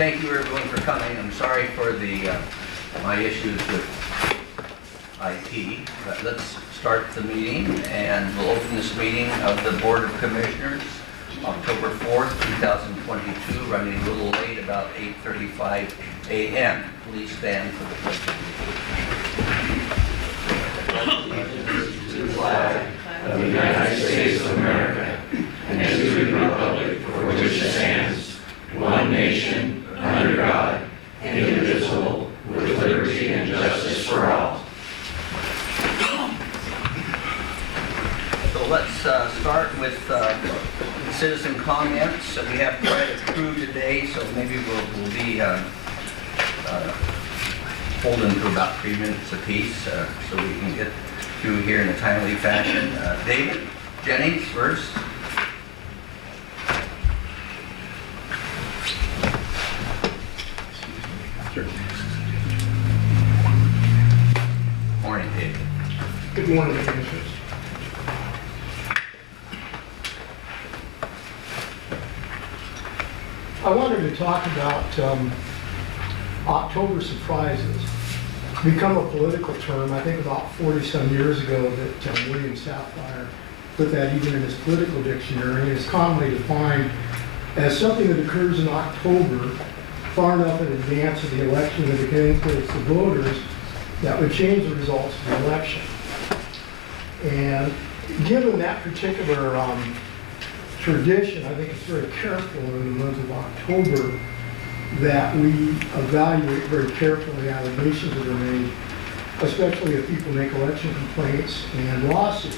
Thank you everyone for coming. I'm sorry for the my issues with IT, but let's start the meeting, and we'll open this meeting of the Board of Commissioners, October 4th, 2022, running a little late, about 8:35 a.m. Please stand for the pledge To the flag of the United States of America and to the republic for which it stands, one nation, under God, indivisible, with liberty and justice for all. So let's start with citizen comments. We have quite a crew today, so maybe we'll be holding to about 3 minutes apiece so we can get through here in a timely fashion. David Jennings first. Morning, David. Good morning, Commissioners. I wanted to talk about October surprises. It's become a political term, I think about 40-some years ago that William Sapphire put that even in his political dictionary, and it's commonly defined as something that occurs in October, far enough in advance of the election that it can influence the voters that would change the results of the election. And given that particular tradition, I think it's very careful in the month of October that we evaluate very carefully allegations that are made, especially if people make election complaints and lawsuits.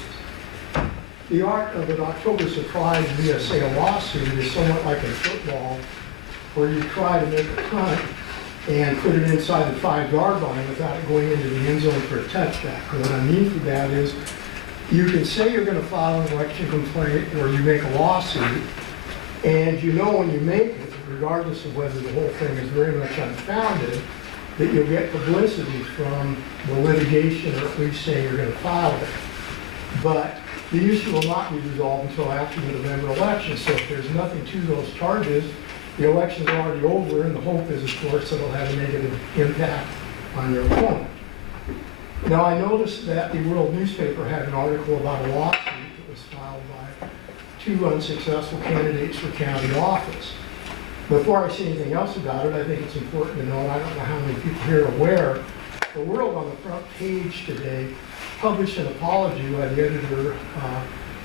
The art of an October surprise via, say, a lawsuit is somewhat like in football, where you try to make a punt and put it inside the 5-yard line without it going into the end zone for a touchback. And what I mean for that is, you can say you're going to file an election complaint or you make a lawsuit, and you know when you make it, regardless of whether the whole thing is very much unfounded, that you'll get publicity from the litigation, or at least saying you're going to file it. But the issue will not be resolved until after the November election. So if there's nothing to those charges, the election's already over, and the hope is, of course, that it'll have a negative impact on your opponent. Now, I noticed that the World newspaper had an article about a lawsuit that was filed by 2 unsuccessful candidates for county office. Before I say anything else about it, I think it's important to note, I don't know how many people here are aware, the World on the front page today published an apology by the editor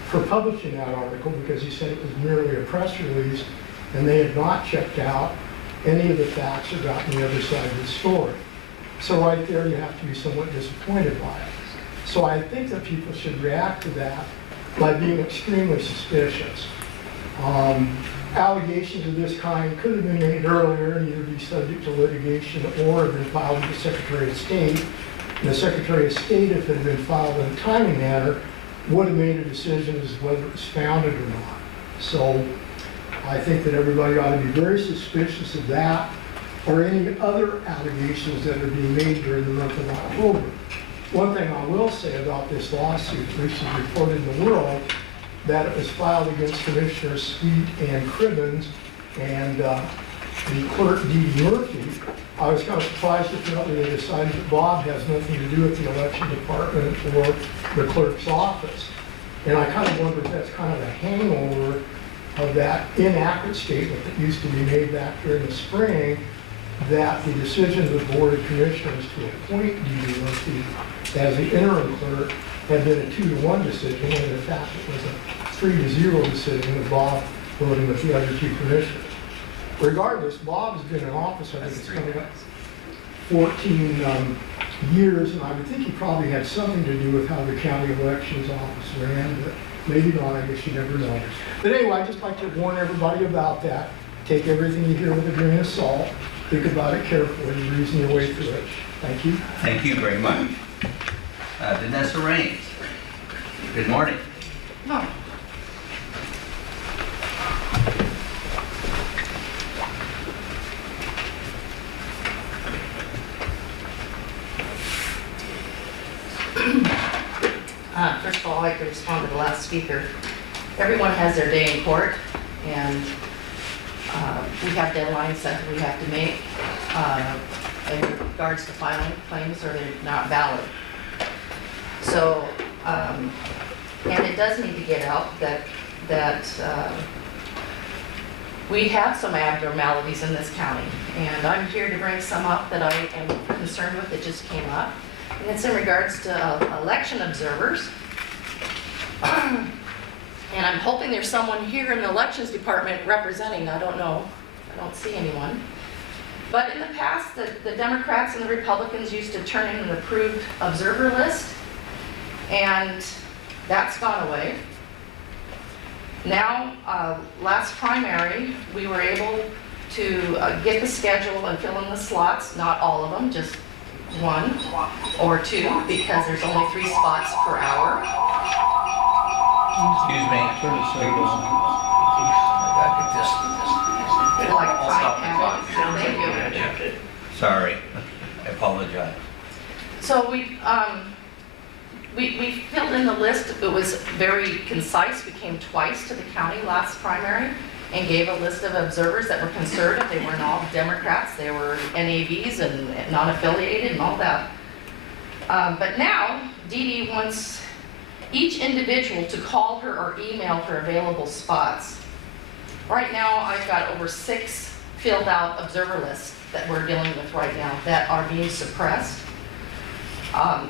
for publishing that article, because he said it was merely a press release and they had not checked out any of the facts or gotten the other side of the story. So right there, you have to be somewhat disappointed by it. So I think that people should react to that by being extremely suspicious. Allegations of this kind could have been made earlier and either be subject to litigation or have been filed with the Secretary of State. And the Secretary of State, if it had been filed in a timely manner, would have made a decision as to whether it was founded or not. So I think that everybody ought to be very suspicious of that or any other allegations that are being made during the month of October. One thing I will say about this lawsuit, which is reported in the World, that it was filed against Commissioners Sweet and Cribbins and the clerk, Dee Dee Murphy. I was kind of surprised apparently they decided that Bob has nothing to do with the election department or the clerk's office. And I kind of wonder if that's kind of a hangover of that inaccurate statement that used to be made back during the spring, that the decision of the Board of Commissioners to appoint Dee Dee Murphy as the interim clerk had been a 2-to-1 decision, when in fact it was a 3-to-0 decision with Bob voting with the other 2 commissioners. Regardless, Bob has been in office, I think it's coming up 14 years, and I would think he probably had something to do with how the county elections office ran, but maybe not, I guess you never know. But anyway, I'd just like to warn everybody about that. Take everything you hear with a grain of salt. Think about it carefully and reason your way through it. Thank you. Thank you very much. Vanessa Raines. Good morning. No. First of all, I'd like to respond to the last speaker. Everyone has their day in court, and We have deadlines that we have to make in regards to filing claims or they're not valid. So, and it does need to get out that we have some abnormalities in this county. And I'm here to bring some up that I am concerned with that just came up. And it's in regards to election observers. And I'm hoping there's someone here in the elections department representing, I don't know, I don't see anyone. But in the past, the Democrats and the Republicans used to turn in an approved observer list, and that's gone away. Now, last primary, we were able to get the schedule and fill in the slots, not all of them, just one or two, because there's only 3 spots per hour. Excuse me. I could Like I'll stop the clock. Thank you. Sorry, I apologize. So we filled in the list. It was very concise. We came twice to the county last primary and gave a list of observers that were conservative. They weren't all Democrats. They were NAVs and non-affiliated and all that. But now, Dee Dee wants each individual to call her or email her available spots. Right now, I've got over 6 filled out observer lists that we're dealing with right now that are being suppressed.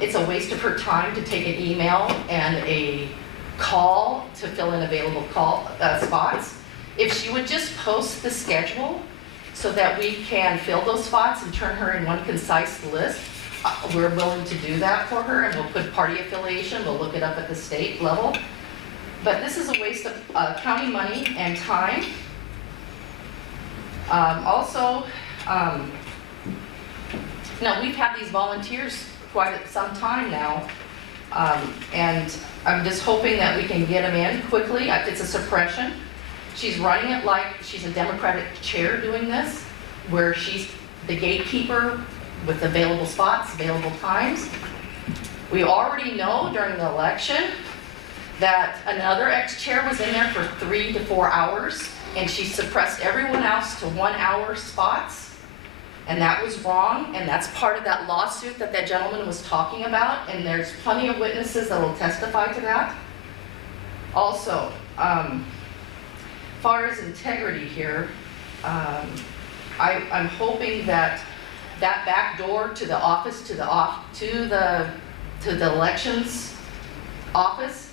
It's a waste of her time to take an email and a call to fill in available spots. If she would just post the schedule so that we can fill those spots and turn her in one concise list, we're willing to do that for her, and we'll put party affiliation, we'll look it up at the state level. But this is a waste of county money and time. Also, now we've had these volunteers quite some time now, and I'm just hoping that we can get them in quickly. It's a suppression. She's running it like she's a Democratic chair doing this, where she's the gatekeeper with available spots, available times. We already know during the election that another ex-chair was in there for 3 to 4 hours, and she suppressed everyone else to 1-hour spots, and that was wrong, and that's part of that lawsuit that that gentleman was talking about, and there's plenty of witnesses that will testify to that. Also, far as integrity here, I'm hoping that that back door to the office, to the elections office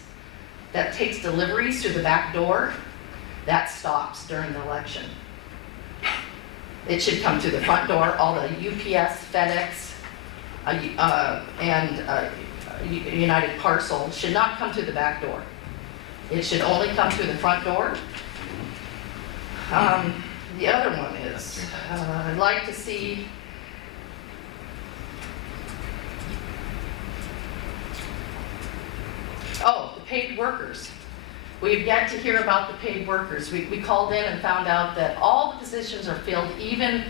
that takes deliveries through the back door, that stops during the election. It should come through the front door. All the UPS, FedEx, and United Parcel should not come through the back door. It should only come through the front door. The other one is, I'd like to see the paid workers. We've yet to hear about the paid workers. We called in and found out that all the positions are filled, even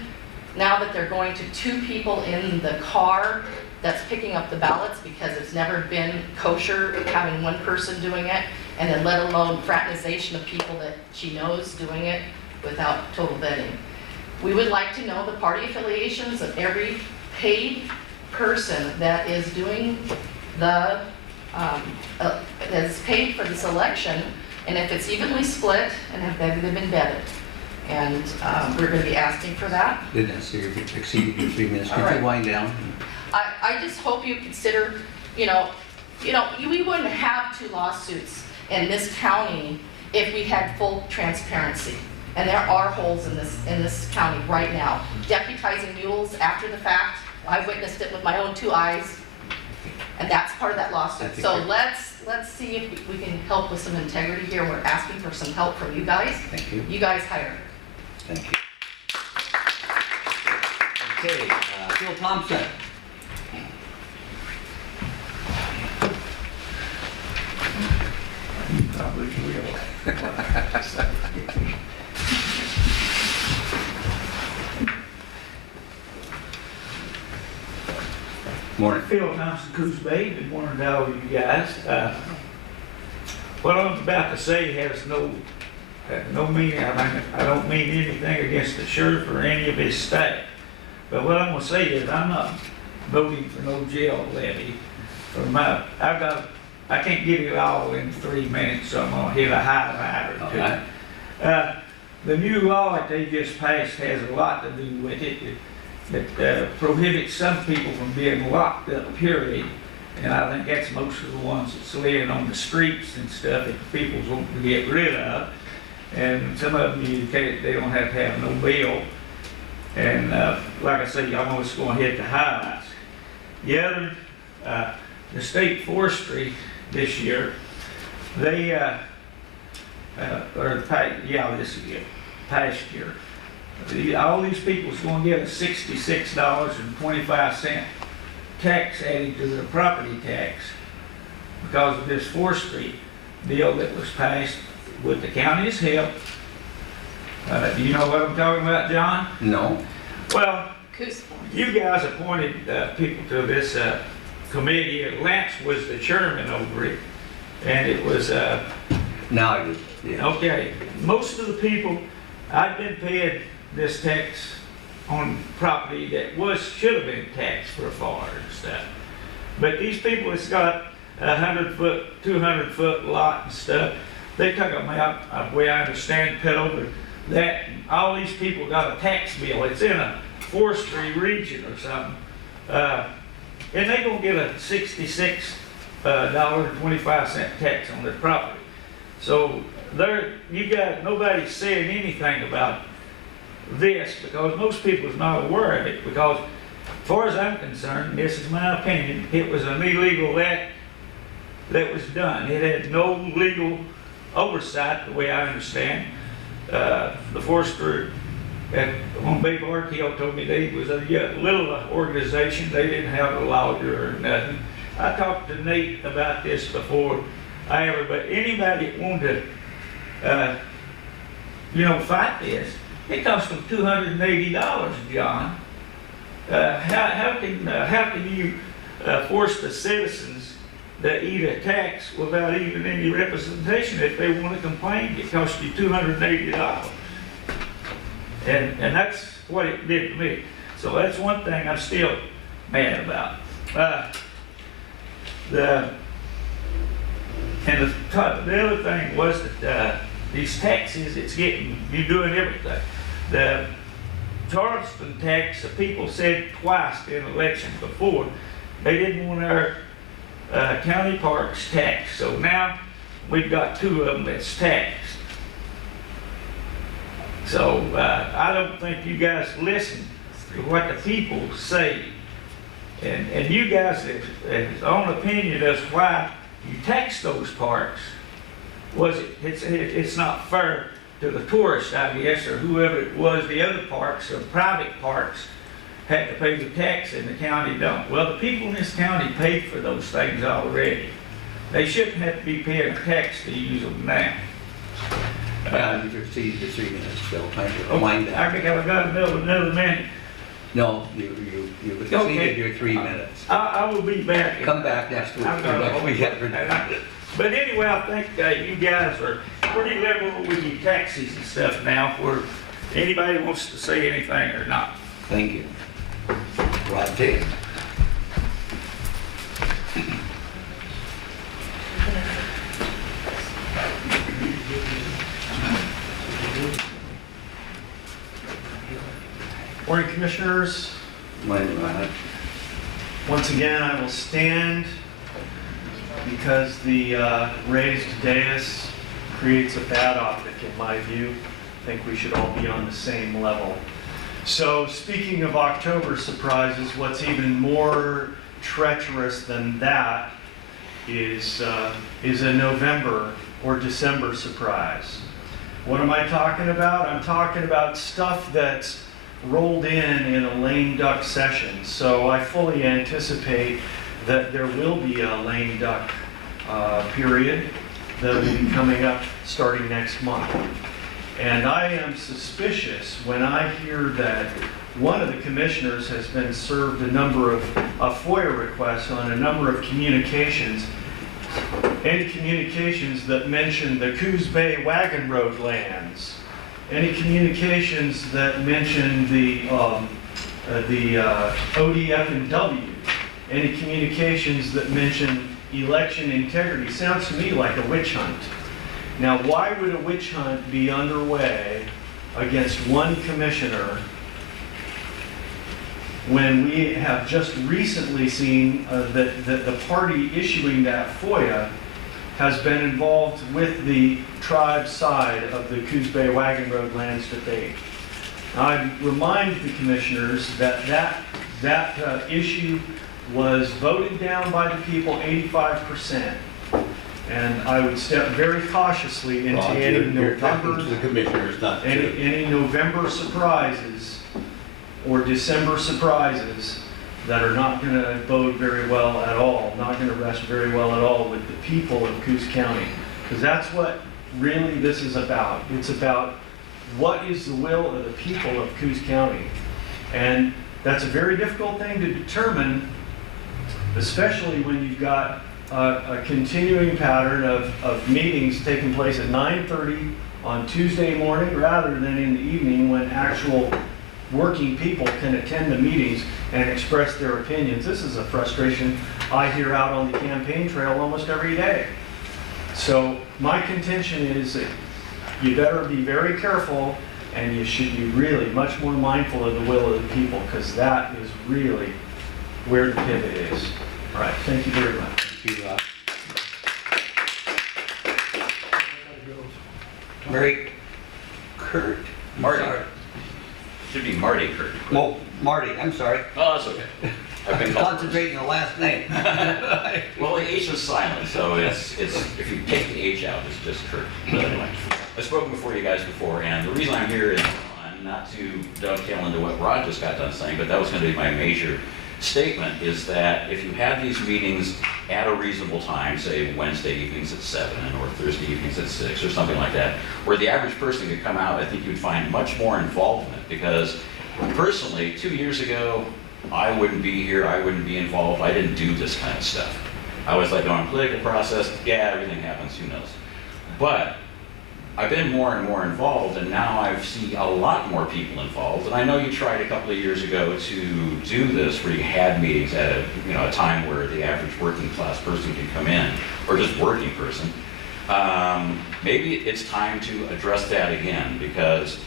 now that they're going to 2 people in the car that's picking up the ballots, because it's never been kosher having one person doing it, and then let alone fraternization of people that she knows doing it without total vetting. We would like to know the party affiliations of every paid person that is doing the that is paid for this election, and if it's evenly split, and if they've been vetted. And we're going to be asking for that. Didn't necessarily exceed your 3 minutes. All Could right. you wind down? I just hope you consider, we wouldn't have 2 lawsuits in this county if we had full transparency. And there are holes in this county right now. Deputizing mules after the fact, I witnessed it with my own 2 eyes, and that's part of that lawsuit. So let's see if we can help with some integrity here. We're asking for some help from you guys. Thank you. You guys hire. Thank you. Okay, Phil Thompson. Probably will. Morning. Phil Thompson, Coos Bay. Good morning to all of you guys. What I'm about to say has no No meaning, I don't mean anything against the sheriff or any of his staff. But what I'm gonna say is, I'm not voting for no jail levy. I can't get it all in 3 minutes, so I'm gonna hit a highlight or two. All right. The new law that they just passed has a lot to do with it. That prohibits some people from being locked up, period. And I think that's most of the ones that's laying on the streets and stuff that the people's want to get rid of. And some of them, they don't have to have no bail. And like I say, I'm just going to hit the highlights. The other, the state forestry this year, they, this year, past year, all these people's going to get a $66.25 tax added to their property tax because of this forestry deal that was passed with the county's help. Do you know what I'm talking about, John? No. Well, Coos. you guys appointed people to this committee. Lance was the chairman over it, and it was Now I do. Yeah. okay. Most of the people, I've been paying this tax on property that should have been taxed for a fire and stuff. But these people that's got 100-foot, 200-foot lot and stuff, they took them out, the way I understand, put over that. All these people got a tax bill. It's in a forestry region or something. And they're gonna get a $66.25 tax on their property. So nobody's saying anything about this because most people is not aware of it, because as far as I'm concerned, this is my opinion, it was an illegal act that was done. It had no legal oversight, the way I understand. The forester on Bay Park Hill told me they was a little organization. They didn't have a lawyer or nothing. I talked to Nate about this before but anybody that wanted to, fight this, it cost them $280, John. How can you force the citizens to eat a tax without even any representation? If they want to complain, it costs you $280. And that's what it did to me. So that's one thing I'm still mad about. The other thing was that these taxes, you're doing everything. The Charleston tax, the people said twice in elections before, they didn't want our county parks taxed. So now we've got 2 of them that's taxed. So I don't think you guys listen to what the people say. And you guys have own opinion as why you tax those parks. It's not fair to the tourists, I guess, or whoever it was. The other parks, or private parks, had to pay the tax and the county don't. Well, the people in this county paid for those things already. They shouldn't have to be paying a tax to use them now. You proceed to 3 minutes, Bill. Thank you. Wind down. I got another minute. No, you exceeded your 3 minutes. I will be back. Come back next week. I'm gonna- But anyway, I think you guys are pretty liberal with your taxes and stuff now, where anybody wants to say anything or not. Thank you. Rod Tate. Morning, Commissioners. Once again, I will stand because the raised dais creates a bad optic in my view. I think we should all be on the same level. So speaking of October surprises, what's even more treacherous than that is a November or December surprise. What am I talking about? I'm talking about stuff that's rolled in a lame duck session. So I fully anticipate that there will be a lame duck period that will be coming up starting next month. And I am suspicious when I hear that one of the commissioners has been served a number of FOIA requests on a number of communications any communications that mention the Coos Bay Wagon Road lands, any communications that mention the ODF and W, any communications that mention election integrity. Sounds to me like a witch hunt. Now, why would a witch hunt be underway against one commissioner when we have just recently seen that the party issuing that FOIA has been involved with the tribe side of the Coos Bay Wagon Road lands debate? Now, I remind the commissioners that issue was voted down by the people 85%. And I would step very cautiously into Ron, any you're talking November, to the commissioners, not to. any November surprises or December surprises that are not going to bode very well at all, not going to rest very well at all with the people of Coos County. Because that's what really this is about. It's about what is the will of the people of Coos County. And that's a very difficult thing to determine, especially when you've got a continuing pattern of meetings taking place at 9:30 on Tuesday morning rather than in the evening when actual working people can attend the meetings and express their opinions. This is a frustration I hear out on the campaign trail almost every day. So my contention is that you better be very careful, and you should be really much more mindful of the will of the people, because that is really where the pivot is. All right, thank you very much. Thank you, Mary Kurt? Marty. Sorry. Should be Marty Kurt. Well, Marty, I'm sorry. Oh, that's okay. I've been called. Concentrating on the last name. Well, the H is silent, so it's if you take the H out, it's just Kurt. But anyway, I've spoken before you guys before, and the reason I'm here is not to dovetail into what Rod just got done saying, but that was going to be my major statement, is that if you have these meetings at a reasonable time, say Wednesday evenings at 7 or Thursday evenings at 6 or something like that, where the average person could come out, I think you'd find much more involvement. Because personally, 2 years ago, I wouldn't be here, I wouldn't be involved, I didn't do this kind of stuff. I was like, on a political process, yeah, everything happens, who knows. But I've been more and more involved, and now I see a lot more people involved. And I know you tried a couple of years ago to do this, where you had meetings at a time where the average working class person could come in, or just working person. Maybe it's time to address that again, because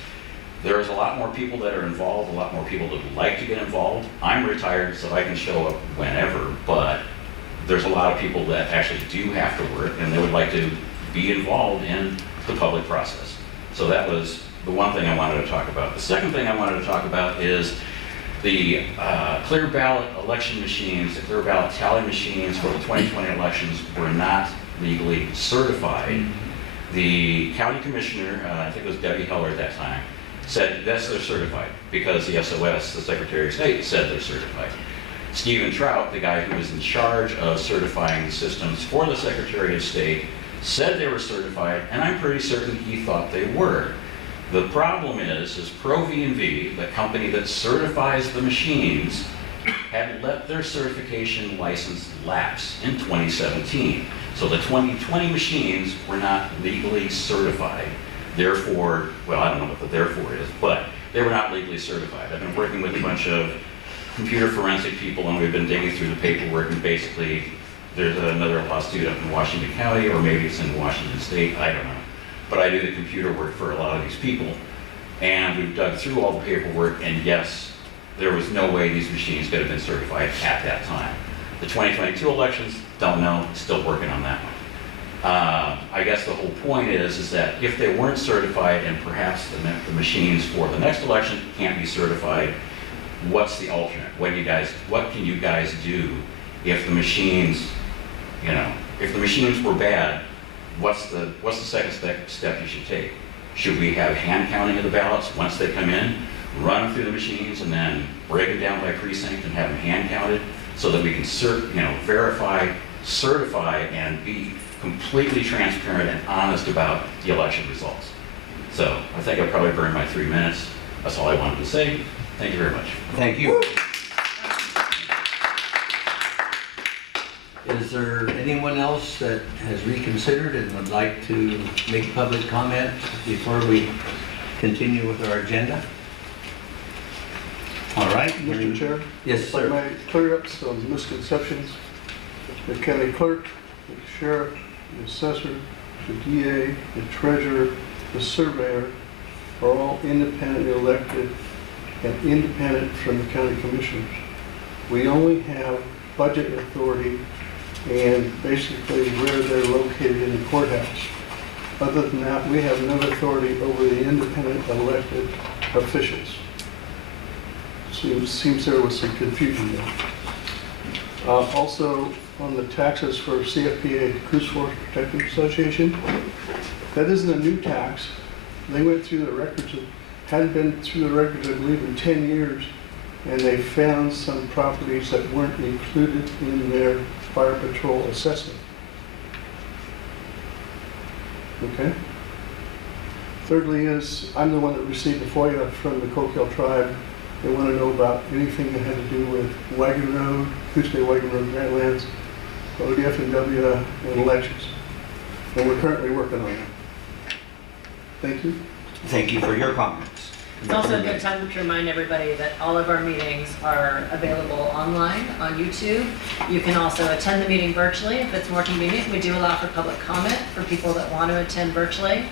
there's a lot more people that are involved, a lot more people that would like to get involved. I'm retired, so I can show up whenever, but there's a lot of people that actually do have to work, and they would like to be involved in the public process. So that was the one thing I wanted to talk about. The second thing I wanted to talk about is the clear ballot election machines, the clear ballot tally machines for the 2020 elections were not legally certified. The county commissioner, I think it was Debbie Heller at that time, said, yes, they're certified, because the SOS, the Secretary of State, said they're certified. Stephen Trout, the guy who was in charge of certifying the systems for the Secretary of State, said they were certified, and I'm pretty certain he thought they were. The problem is Pro V&V, the company that certifies the machines, had let their certification license lapse in 2017. So the 2020 machines were not legally certified. Therefore, well, I don't know what the therefore is, but they were not legally certified. I've been working with a bunch of computer forensic people, and we've been digging through the paperwork, and basically there's another lawsuit up in Washington County, or maybe it's in Washington State, I don't know. But I do the computer work for a lot of these people, and we've dug through all the paperwork, and yes, there was no way these machines could have been certified at that time. The 2022 elections, don't know, still working on that one. I guess the whole point is that if they weren't certified, and perhaps the machines for the next election can't be certified, what's the alternate? What can you guys do if the machines, if the machines were bad? What's the second step you should take? Should we have hand counting of the ballots once they come in, run them through the machines, and then break it down by precinct and have them hand counted, so that we can verify, certify, and be completely transparent and honest about the election results? So I think I probably burned my 3 minutes. That's all I wanted to say. Thank you very much. Thank you. Is there anyone else that has reconsidered and would like to make public comment before we continue with our agenda? All right. Mr. Chair? Yes, If I sir. may clear up some misconceptions. The county clerk, the sheriff, the assessor, the DA, the treasurer, the surveyor are all independently elected and independent from the county commissioners. We only have budget authority and basically where they're located in the courthouse. Other than that, we have no authority over the independent elected officials. Seems there was some confusion there. Also, on the taxes for CFPA, Cruise Force Protective Association, that isn't a new tax. They went through the records, hadn't been through the records, I believe, in 10 years, and they found some properties that weren't included in their fire patrol assessment. Okay? Thirdly is, I'm the one that received the FOIA from the Coquille tribe. They want to know about anything that had to do with Wagon Road, Coos Bay Wagon Road Grantlands, ODF and W and elections. And we're currently working on that. Thank you. Thank you for your comments. It's also a good time to remind everybody that all of our meetings are available online on YouTube. You can also attend the meeting virtually if it's more convenient. We do allow for public comment for people that want to attend virtually.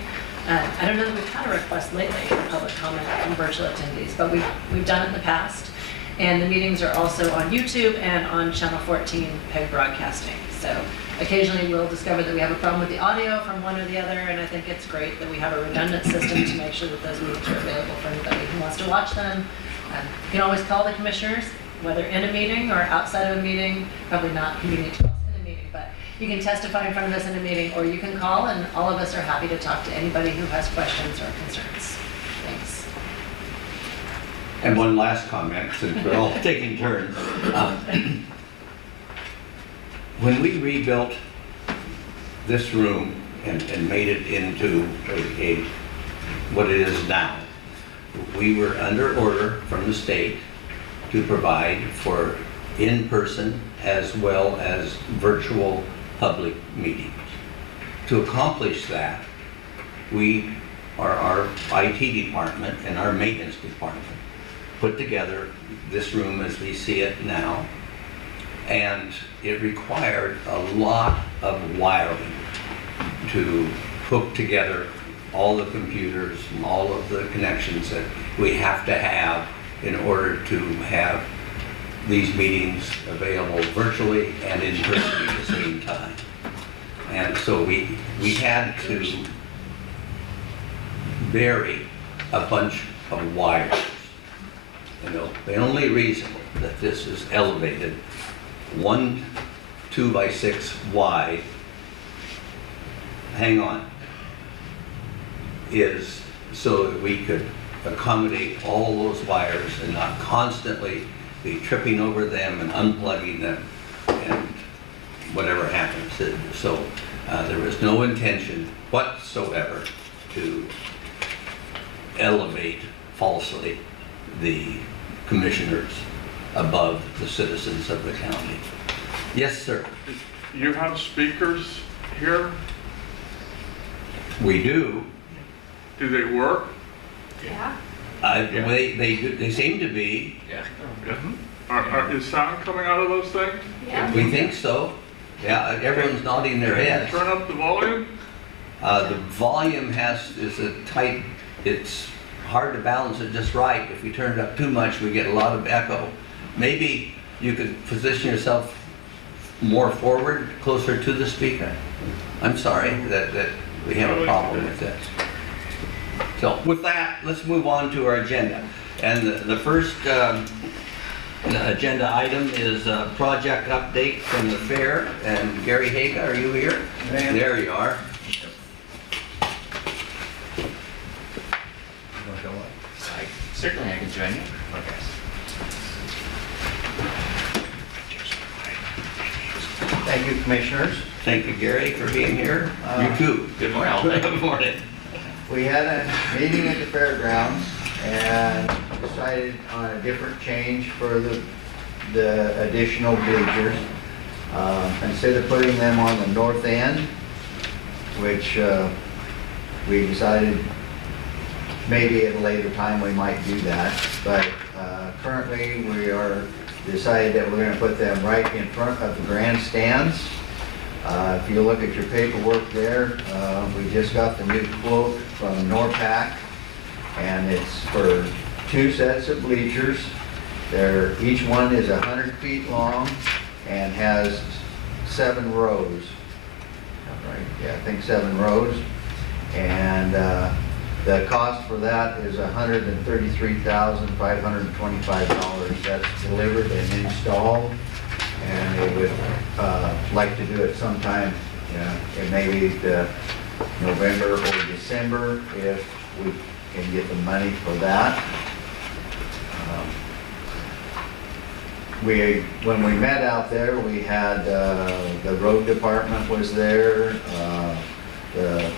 I don't know that we've had a request lately for public comment from virtual attendees, but we've done it in the past. And the meetings are also on YouTube and on Channel 14 PEG Broadcasting. So occasionally we'll discover that we have a problem with the audio from one or the other, and I think it's great that we have a redundant system to make sure that those meetings are available for anybody who wants to watch them. You can always call the commissioners, whether in a meeting or outside of a meeting, probably not convenient to us in a meeting, but you can testify in front of us in a meeting, or you can call, and all of us are happy to talk to anybody who has questions or concerns. Thanks. And one last comment, since we're all taking turns. When we rebuilt this room and made it into what it is now, we were under order from the state to provide for in-person as well as virtual public meetings. To accomplish that, our IT department and our maintenance department put together this room as we see it now, and it required a lot of wiring to hook together all the computers and all of the connections that we have to have in order to have these meetings available virtually and in person at the same time. And so we had to bury a bunch of wires. You know, the only reason that this is elevated 1 2x6 wide, hang on, is so that we could accommodate all those wires and not constantly be tripping over them and unplugging them and whatever happens. So there was no intention whatsoever to elevate falsely the commissioners above the citizens of the county. Yes, sir. You have speakers here? We do. Do they work? Yeah. They seem to be. Is sound coming out of those things? Yeah. We think so. Yeah, everyone's nodding their heads. Turn up the volume? The volume is a tight, it's hard to balance it just right. If we turn it up too much, we get a lot of echo. Maybe you could position yourself more forward, closer to the speaker. I'm sorry that we have a problem with this. So with that, let's move on to our agenda. And the first agenda item is a project update from the fair. And Gary Haga, are you here? There you are. Certainly, I can join you. Thank you, Commissioners. Thank you, Gary, for being here. You too. Good morning. Good morning. We had a meeting at the fairgrounds and decided on a different change for the additional bleachers. Instead of putting them on the north end, which we decided maybe at a later time we might do that, but currently we are decided that we're going to put them right in front of the grandstands. If you look at your paperwork there, we just got the new quote from NORPAC, and it's for 2 sets of bleachers. Each one is 100 feet long and has 7 rows. Right? Yeah, I think 7 rows. And the cost for that is $133,525. That's delivered and installed. And they would like to do it sometime, in maybe November or December if we can get the money for that. When we met out there, we had the road department was there, the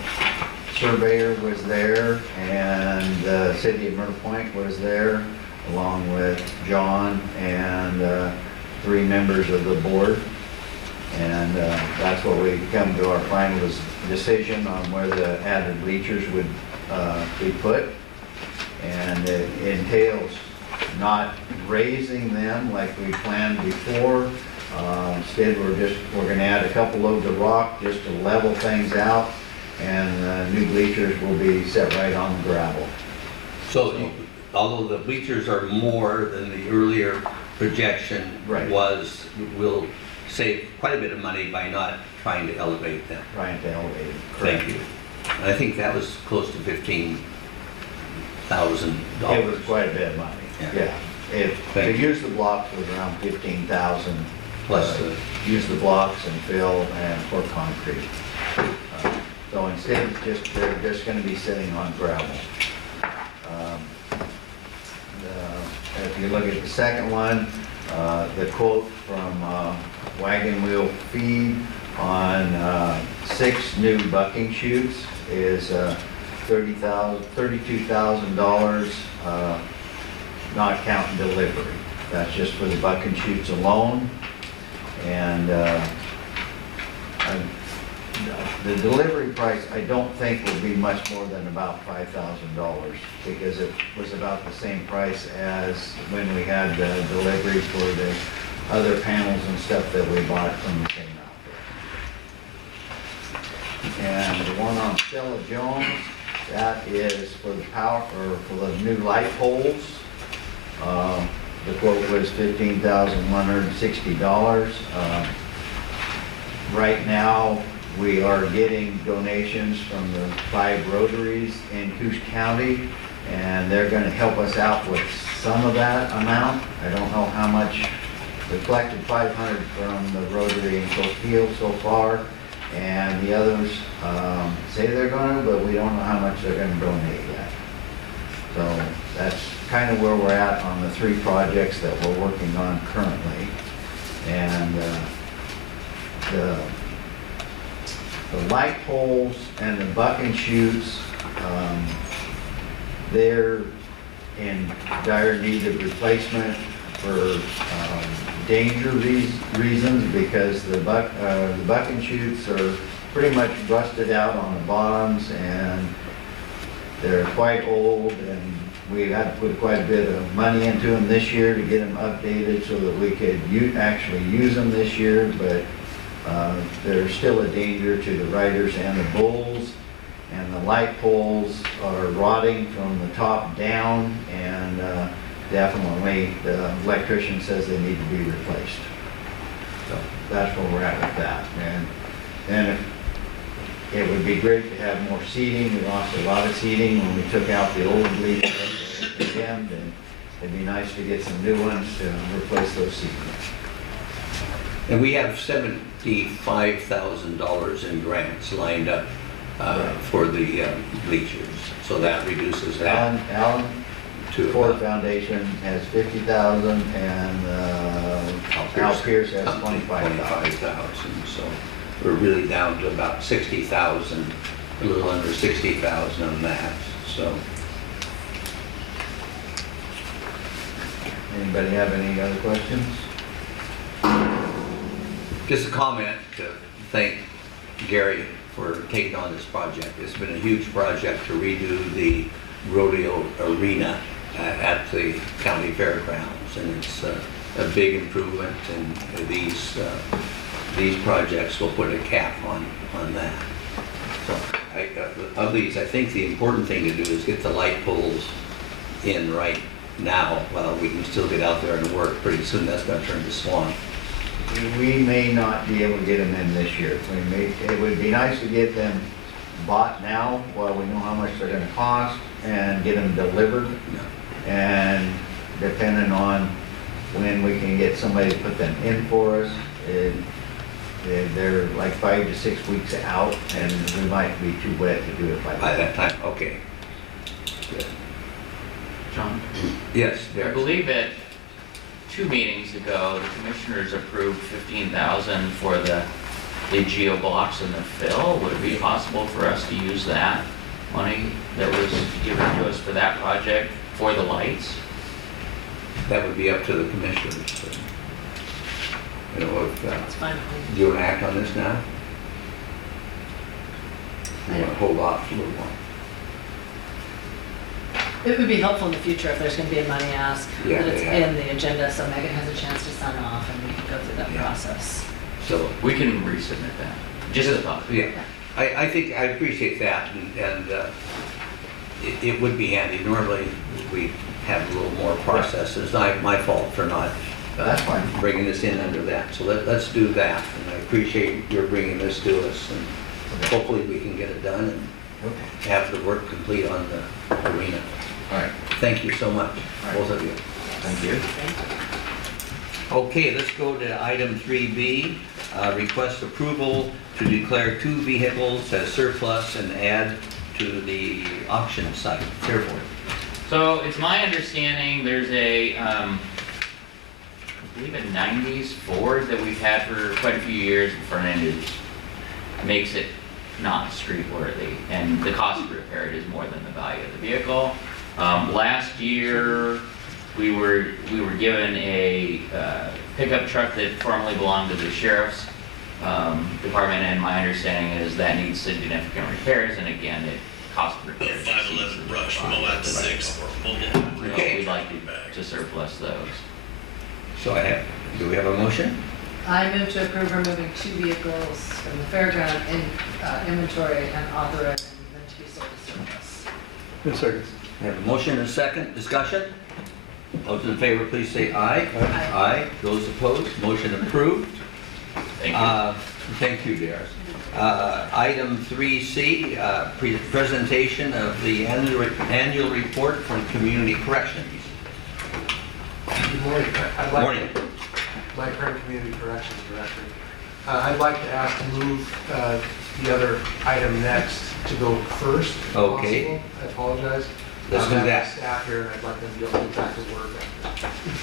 surveyor was there, and the city of Myrtle Point was there, along with John and 3 members of the board. And that's what we come to our final decision on where the added bleachers would be put. And it entails not raising them like we planned before. Instead, we're going to add a couple loads of rock just to level things out, and new bleachers will be set right on the gravel. So although the bleachers are more than the earlier projection was, we'll save quite a bit of money by not trying to elevate them. Trying to elevate them. Thank you. And I think that was close to $15,000. It was quite a bit of money. Yeah. To use the blocks was around 15,000. Plus use the blocks and fill and pour concrete. So instead, they're just going to be sitting on gravel. If you look at the second one, the quote from Wagon Wheel Feed on 6 new bucking chutes is $32,000, not counting delivery. That's just for the bucking chutes alone. And the delivery price, I don't think will be much more than about $5,000, because it was about the same price as when we had the delivery for the other panels and stuff that we bought from the same outfit. And the one on Stella Jones, that is for the power, or for the new light poles. The quote was $15,160. Right now, we are getting donations from the 5 rotaries in Coos County, and they're going to help us out with some of that amount. I don't know how much. We collected $500 from the rotary in Coquille so far, and the others say they're going to, but we don't know how much they're going to donate yet. So that's kind of where we're at on the 3 projects that we're working on currently. And the light poles and the bucking chutes, they're in dire need of replacement for danger reasons, because the bucking chutes are pretty much rusted out on the bottoms, and they're quite old, and we had to put quite a bit of money into them this year to get them updated so that we could actually use them this year, but they're still a danger to the riders and the bulls. And the light poles are rotting from the top down, and definitely the electrician says they need to be replaced. So that's where we're at with that. And it would be great to have more seating. We lost a lot of seating when we took out the old bleachers and condemned, and it'd be nice to get some new ones to replace those seating. And we have $75,000 in grants lined up for the bleachers, so that reduces that. Alan to Ford Foundation has 50,000, and Al Pierce has 25,000. So we're really down to about 60,000, a little under 60,000 on that. So. Anybody have any other questions? Just a comment to thank Gary for taking on this project. It's been a huge project to redo the rodeo arena at the county fairgrounds, and it's a big improvement, and these projects will put a cap on that. So of these, I think the important thing to do is get the light poles in right now. Well, we can still get out there and work. Pretty soon that's going to turn to swamp. We may not be able to get them in this year. It would be nice to get them bought now while we know how much they're gonna cost and get them delivered. And depending on when we can get somebody to put them in for us, they're like 5 to 6 weeks out, and we might be too wet to do it by By then. that time, okay. Good. John? Yes, I Derek. believe that 2 meetings ago, the commissioners approved 15,000 for the geo blocks and the fill. Would it be possible for us to use that money that was given to us for that project for the lights? That would be up to the commissioners. You know, It's fine. do you want to act on this now? You want to hold off a little while? It would be helpful in the future if there's gonna be a money ask, Yeah, that it's yeah. in the agenda, so Megan has a chance to sign off and we can go through that Yeah. process. So, We can resubmit that. Just a thought. yeah, I think, I appreciate that, and it would be handy. Normally, we have a little more process. It's not my fault for not That's fine. bringing this in under that. So let's do that, and I appreciate your bringing this to us, and hopefully we can get it done and Okay. have the work complete on the arena. All right. Thank you so much, All right. both of you. Thank you. Okay, let's go to item 3B, request approval to declare 2 vehicles as surplus and add to the auction site. Fairport. So it's my understanding there's a, I believe a 90s Ford that we've had for quite a few years. The front end makes it not street worthy, and the cost to repair it is more than the value of the vehicle. Last year, we were given a pickup truck that formerly belonged to the sheriff's department, and my understanding is that needs significant repairs, and again, it cost repairs. 511 Rush, Moab 6, Okay. We'd like to surplus those. So do we have a motion? I move to approve removing 2 vehicles from the fairground inventory and authorizing them to be sold as surplus. In seconds. We have a motion and a second. Discussion? Those in favor, please say aye. Aye. Aye. Those opposed, motion approved. Thank you. Thank you, Darius. Item 3C, presentation of the annual report from Community Corrections. Good morning. Morning. Mike Kern, Community Corrections Director. I'd like to ask to move the other item next to go first. if Okay. possible. I apologize. Let's do I have that. staff here, and I'd like them to be able to get back to work.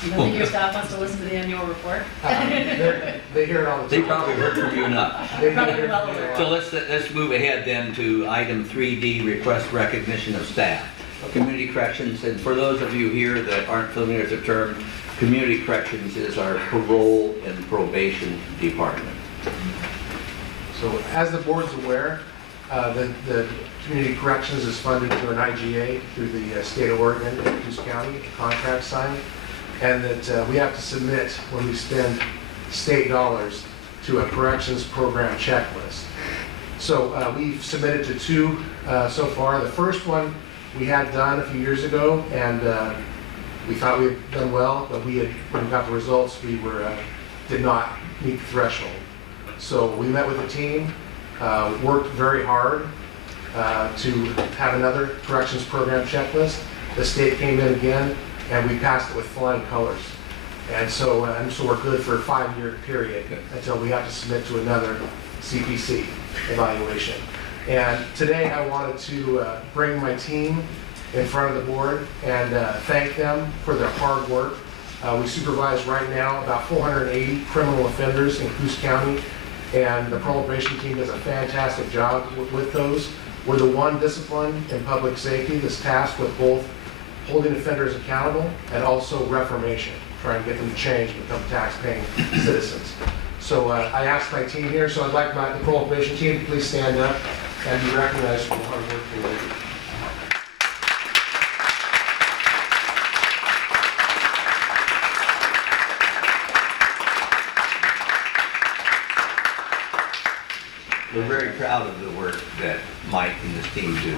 You don't think your staff wants to listen to the annual report? They hear it all the time. They probably heard from you enough. They Probably hear it well from me a aware. lot. So let's move ahead then to item 3D, request recognition of staff. Community Corrections, and for those of you here that aren't familiar with the term, Community Corrections is our parole and probation department. So as the board's aware, the Community Corrections is funded through an IGA through the state of Oregon and Coos County, a contract signed, and that we have to submit when we spend state dollars to a corrections program checklist. So we've submitted to 2 so far. The first one we had done a few years ago, and we thought we had done well, but when we got the results, we did not meet the threshold. So we met with the team, worked very hard to have another corrections program checklist. The state came in again, and we passed it with flying colors. And so we're good for a 5-year period until we have to submit to another CPC evaluation. And today I wanted to bring my team in front of the board and thank them for their hard work. We supervise right now about 480 criminal offenders in Coos County, and the probation team does a fantastic job with those. We're the one discipline in public safety that's tasked with both holding offenders accountable and also reformation, trying to get them to change and become tax-paying citizens. So I asked my team here, so I'd like the parole probation team to please stand up and be recognized for the hard work they do. We're very proud of the work that Mike and his team do.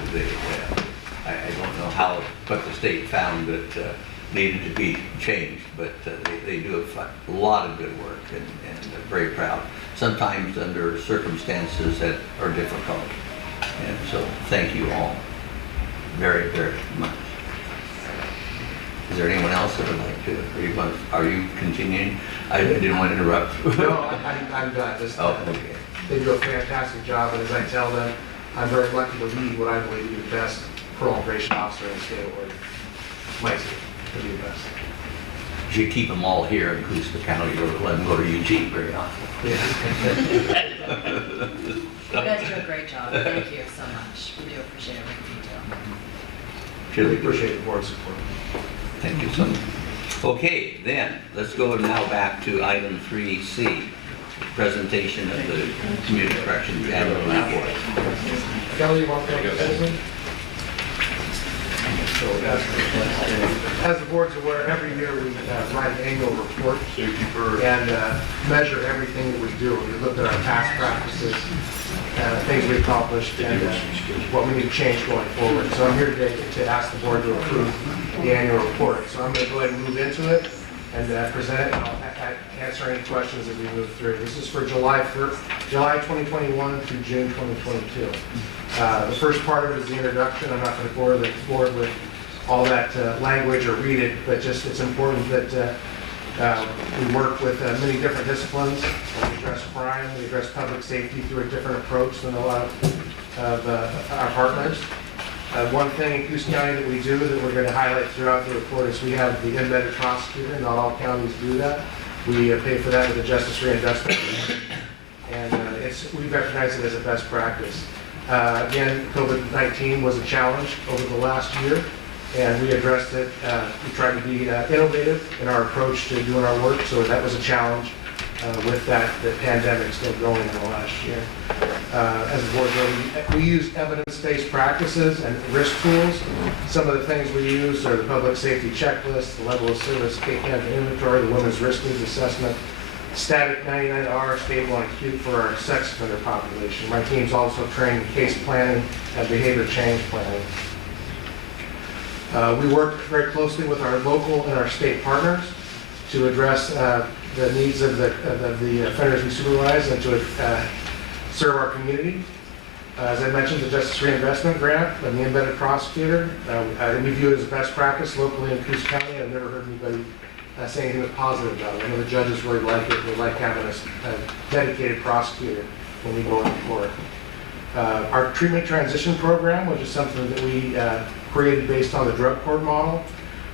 I don't know what the state found that needed to be changed, but they do a lot of good work, and very proud. Sometimes under circumstances that are difficult. And so thank you all very, very much. Is there anyone else that would like to, are you continuing? I didn't want to interrupt. No, I'm done. Oh, okay. They do a fantastic job, and as I tell them, I'm very lucky to lead what I believe to be the best parole probation officer in the state of Oregon. My team to be the best. You should keep them all here in Coosa County, or let them go to Eugene very often. Yeah. You guys do a great job. Thank you so much. We do appreciate everything you do. Really appreciate the board support. Thank you so much. Okay, then, let's go now back to item 3C, presentation of the community corrections annual report. Kelly, you want to take it? As the board's aware, every year we write an annual report and measure everything that we do. We look at our past practices, things we accomplished, and what we need to change going forward. So I'm here today to ask the board to approve the annual report. So I'm going to go ahead and move into it and present it, and I'll answer any questions as we move through. This is for July 2021 through June 2022. The first part of it is the introduction. I'm not going to bore the board with all that language or read it, but just it's important that we work with many different disciplines. We address crime, we address public safety through a different approach than a lot of our partners. One thing in Coosa County that we do that we're going to highlight throughout the report is we have the embedded prosecutor. Not all counties do that. We pay for that with the Justice Reinvestment Plan. And we recognize it as a best practice. Again, COVID-19 was a challenge over the last year, and we addressed it. We tried to be innovative in our approach to doing our work, so that was a challenge with the pandemic still going in the last year. As a board, we use evidence-based practices and risk tools. Some of the things we use are the public safety checklist, the level of service K-Camp inventory, the women's risk needs assessment, static 99R, stable and acute for our sex offender population. My team's also trained in case planning and behavior change planning. We work very closely with our local and our state partners to address the needs of the offenders we supervise and to serve our community. As I mentioned, the Justice Reinvestment Grant and the embedded prosecutor, we view it as best practice locally in Coosa County. I've never heard anybody say anything but positive about it. I know the judges really like it. They like having a dedicated prosecutor when we go into court. Our treatment transition program, which is something that we created based on the drug court model,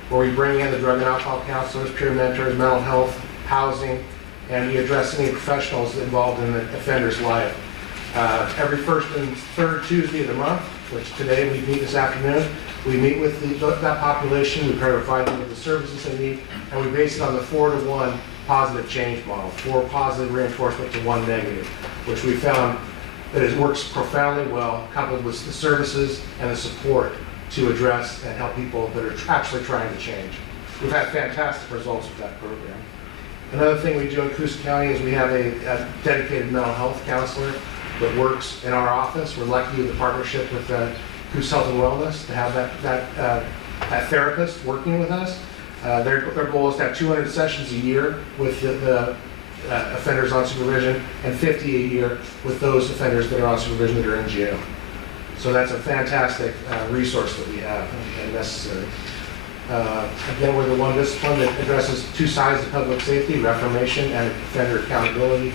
where we bring in the drug and alcohol counselors, peer mentors, mental health, housing, and we address any professionals involved in the offender's life. Every first and third Tuesday of the month, which today we meet this afternoon, we meet with that population, we try to provide them with the services they need, and we base it on the 4-to-1 positive change model, 4 positive reinforcement to 1 negative, which we found that it works profoundly well, coupled with the services and the support to address and help people that are actually trying to change. We've had fantastic results with that program. Another thing we do in Coosa County is we have a dedicated mental health counselor that works in our office. We're lucky with the partnership with Coosa Health and Wellness to have that therapist working with us. Their goal is to have 200 sessions a year with the offenders on supervision and 50 a year with those offenders that are on supervision that are in jail. So that's a fantastic resource that we have and necessary. Again, we're the one discipline that addresses 2 sides of public safety, reformation and offender accountability.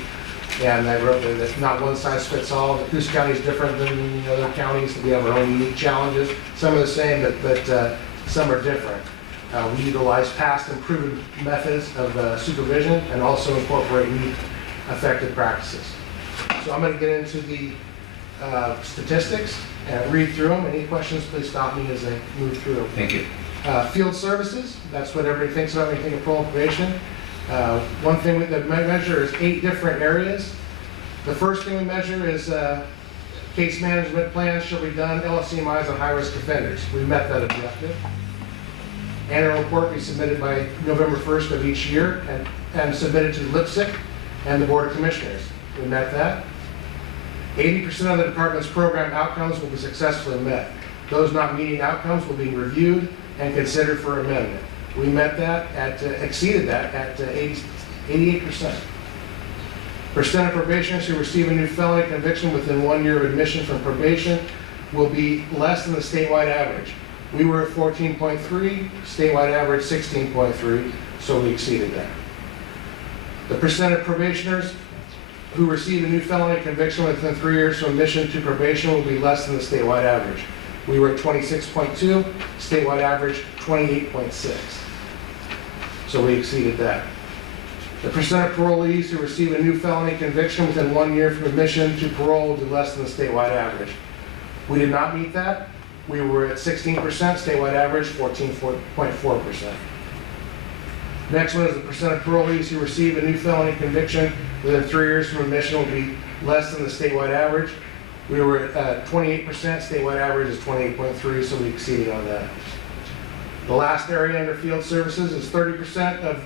And I wrote that not one size fits all. The Coosa County is different than the other counties. We have our own unique challenges. Some are the same, but some are different. We utilize past and proven methods of supervision and also incorporate new effective practices. So I'm going to get into the statistics and read through them. Any questions, please stop me as I move through them. Thank you. Field services, that's what everybody thinks about when you think of parole and probation. One thing that we measure is 8 different areas. The first thing we measure is case management plans shall be done, LSCMIs on high-risk offenders. We met that objective. Annual report be submitted by November 1st of each year and submitted to LIPSIC and the Board of Commissioners. We met that. 80% of the department's program outcomes will be successfully met. Those not meeting outcomes will be reviewed and considered for amendment. We met that exceeded that at 88%. Percent of probationers who receive a new felony conviction within 1 year of admission from probation will be less than the statewide average. We were at 14.3, statewide average 16.3, so we exceeded that. The percent of probationers who receive a new felony conviction within 3 years from admission to probation will be less than the statewide average. We were at 26.2, statewide average 28.6. So we exceeded that. The percent of parolees who receive a new felony conviction within 1 year from admission to parole will be less than the statewide average. We did not meet that. We were at 16%, statewide average 14.4%. Next one is the percent of parolees who receive a new felony conviction within 3 years from admission will be less than the statewide average. We were at 28%, statewide average is 28.3, so we exceeded on that. The last area under field services is 30% of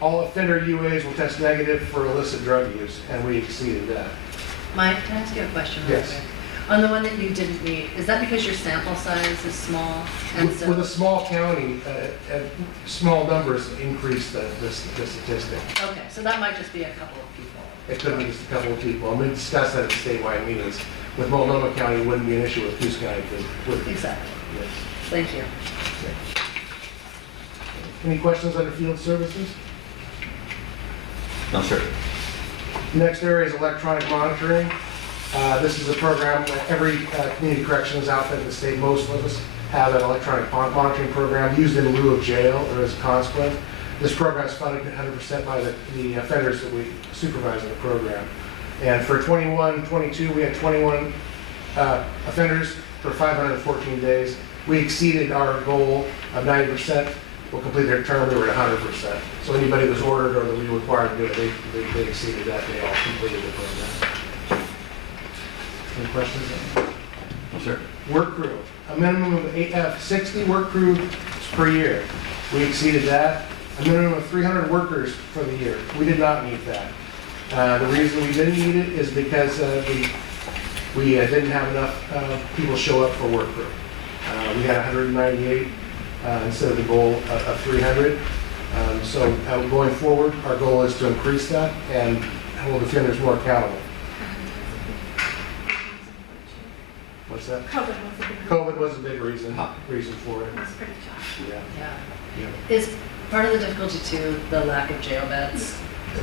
all offender UAs will test negative for illicit drug use, and we exceeded that. Mike, can I ask you a question real Yes. quick? On the one that you didn't meet, is that because your sample size is small? And so, With a small county, small numbers increase the statistic. okay, so that might just be a couple of people. It could be just a couple of people, and we discussed that at statewide meetings. With Multnomah County, it wouldn't be an issue. With Coos County, it would be. Exactly. Yes. Thank you. Any questions under field services? No, sir. Next area is electronic monitoring. This is a program that every community corrections outfit in the state, most of us have an electronic monitoring program used in lieu of jail or as a consequence. This program is funded 100% by the offenders that we supervise in the program. And for 21-22, we had 21 offenders for 514 days. We exceeded our goal of 90%. Will complete their term, we were at 100%. So anybody that was ordered or that we required to do it, they exceeded that, they all completed the program. Any questions? No, sir. Work crew, a minimum of 60 work crews per year. We exceeded that. A minimum of 300 workers for the year. We did not meet that. The reason we didn't meet it is because we didn't have enough people show up for work crew. We had 198 instead of the goal of 300. So going forward, our goal is to increase that and hold offenders more accountable. What's that? COVID was a big reason for it. Yeah. Yeah. Is part of the difficulty too the lack of jail beds?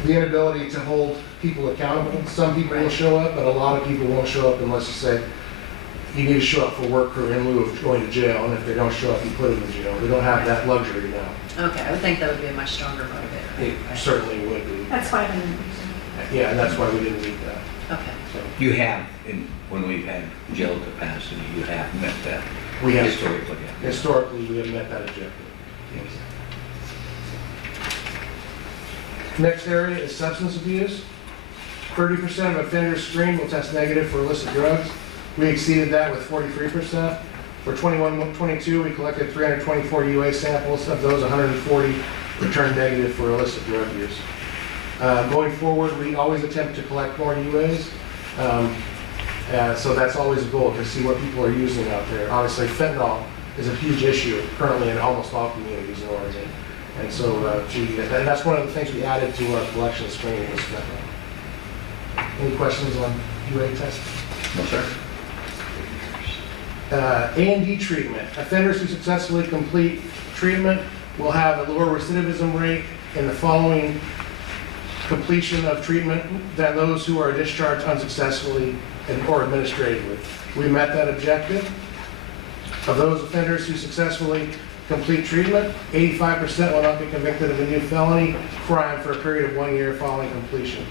The inability to hold people accountable. Some people will show up, but a lot of people won't show up unless you say, you need to show up for work crew in lieu of going to jail, and if they don't show up, you put them in jail. We don't have that luxury now. Okay, I would think that would be a much stronger motivator. It certainly would be. That's 500. Yeah, and that's why we didn't meet that. Okay. So You have, when we've had jail capacity, you have met that. we have, Historically, yeah. historically, we have met that objective. Next area is substance abuse. 30% of offenders screened will test negative for illicit drugs. We exceeded that with 43%. For 21-22, we collected 324 UA samples. Of those, 140 returned negative for illicit drug use. Going forward, we always attempt to collect more UAs. So that's always a goal, to see what people are using out there. Obviously, fentanyl is a huge issue currently in almost all communities in Oregon. And so and that's one of the things we added to our collection screening was fentanyl. Any questions on UA testing? No, sir. A&D treatment. Offenders who successfully complete treatment will have a lower recidivism rate in the following completion of treatment than those who are discharged unsuccessfully or administratively. We met that objective. Of those offenders who successfully complete treatment, 85% will not be convicted of a new felony crime for a period of 1 year following completion.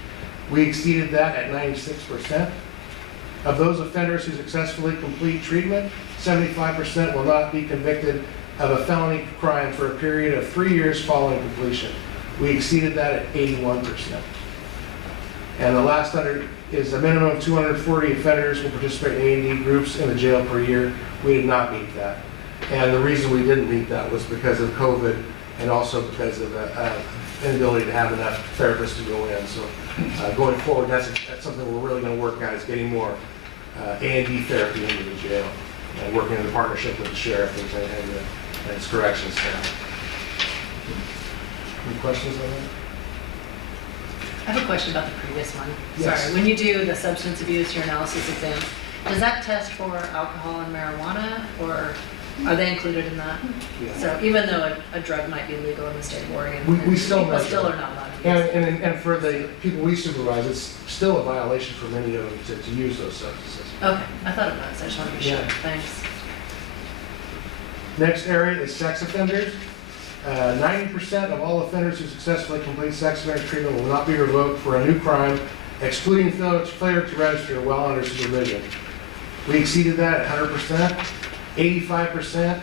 We exceeded that at 96%. Of those offenders who successfully complete treatment, 75% will not be convicted of a felony crime for a period of 3 years following completion. We exceeded that at 81%. And the last 100 is a minimum of 240 offenders will participate in A&D groups in the jail per year. We did not meet that. And the reason we didn't meet that was because of COVID and also because of the inability to have enough therapists to go in. So going forward, that's something we're really going to work on, is getting more A&D therapy into the jail and working in partnership with the sheriff and his corrections staff. Any questions on that? I have a question about the previous one. Yes. Sorry, when you do the substance abuse urinalysis exam, does that test for alcohol and marijuana, or are they included in that? Yeah. So even though a drug might be legal in the state of Oregon, We still people measure still it. are not allowed to use it. And for the people we supervise, it's still a violation for many of them to use those substances. Okay, I thought it was, I just want to be sure, Yeah. thanks. Next area is sex offenders. 90% of all offenders who successfully complete sex offender treatment will not be revoked for a new crime, excluding failure to register while under supervision. We exceeded that at 100%. 85%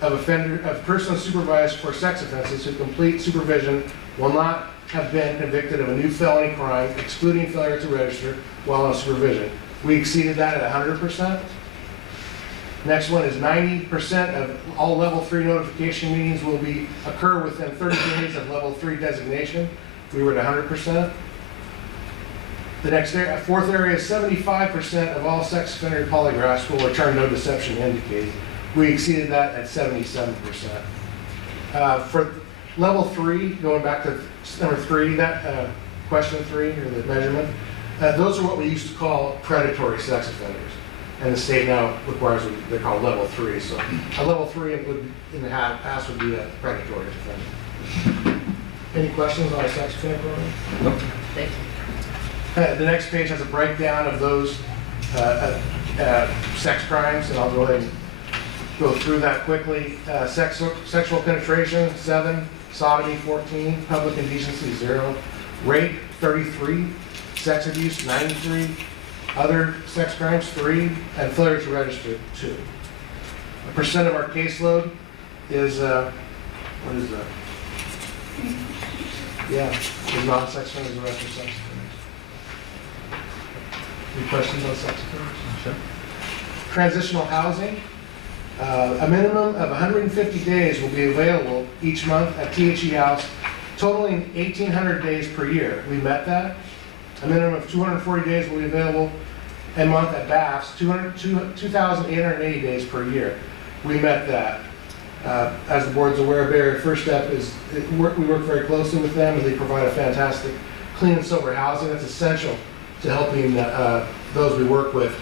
of persons supervised for sex offenses who complete supervision will not have been convicted of a new felony crime, excluding failure to register while on supervision. We exceeded that at 100%. Next one is 90% of all level 3 notification meetings will occur within 30 days of level 3 designation. We were at 100%. The next area, fourth area, is 75% of all sex offender polygraphs will return no deception indicated. We exceeded that at 77%. For level 3, going back to number 3, that question 3 or the measurement, those are what we used to call predatory sex offenders. And the state now requires what they're called level 3. So a level 3 would, in the past, would be a predatory offender. Any questions on our sex offender program? Nope. Thank you. The next page has a breakdown of those sex crimes, and I'll go ahead and go through that quickly. Sexual penetration, 7. Sodomy, 14. Public indecency, 0. Rape, 33. Sex abuse, 93. Other sex crimes, 3, and failure to register, 2. A percent of our caseload is, what is that? Yeah, is non-sex offenders, the rest are sex offenders. Any questions on sex offenders? Sure. Transitional housing, a minimum of 150 days will be available each month at THE House, totaling 1,800 days per year. We met that. A minimum of 240 days will be available a month at BAFS, 2,880 days per year. We met that. As the board's aware, Barry, first step is we work very closely with them, and they provide a fantastic clean and sober housing that's essential to helping those we work with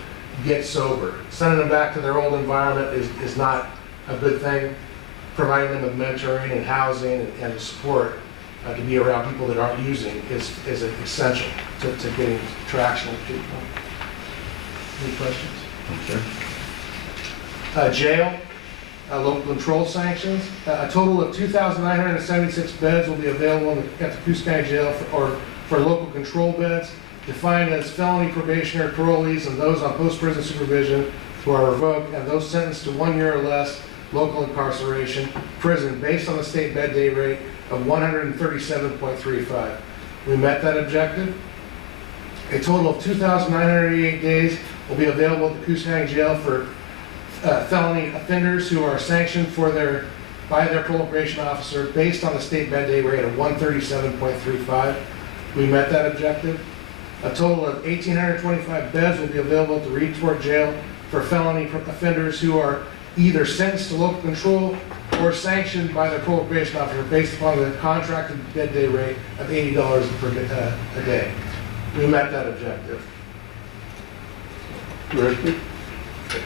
get sober. Sending them back to their old environment is not a good thing. Providing them with mentoring and housing and support to be around people that aren't using is essential to getting traction with people. Any questions? Sure. Jail, local control sanctions. A total of 2,976 beds will be available at the Coos County Jail for local control beds, defined as felony probationary parolees and those on post-prison supervision who are revoked, and those sentenced to 1 year or less local incarceration, prison, based on the state bed day rate of 137.35. We met that objective. A total of 2,988 days will be available at the Coos County Jail for felony offenders who are sanctioned by their probation officer based on the state bed day rate of 137.35. We met that objective. A total of 1,825 beds will be available at the Reedsport Jail for felony offenders who are either sentenced to local control or sanctioned by their probation officer based upon the contracted bed day rate of $80 a day. We met that objective. Director,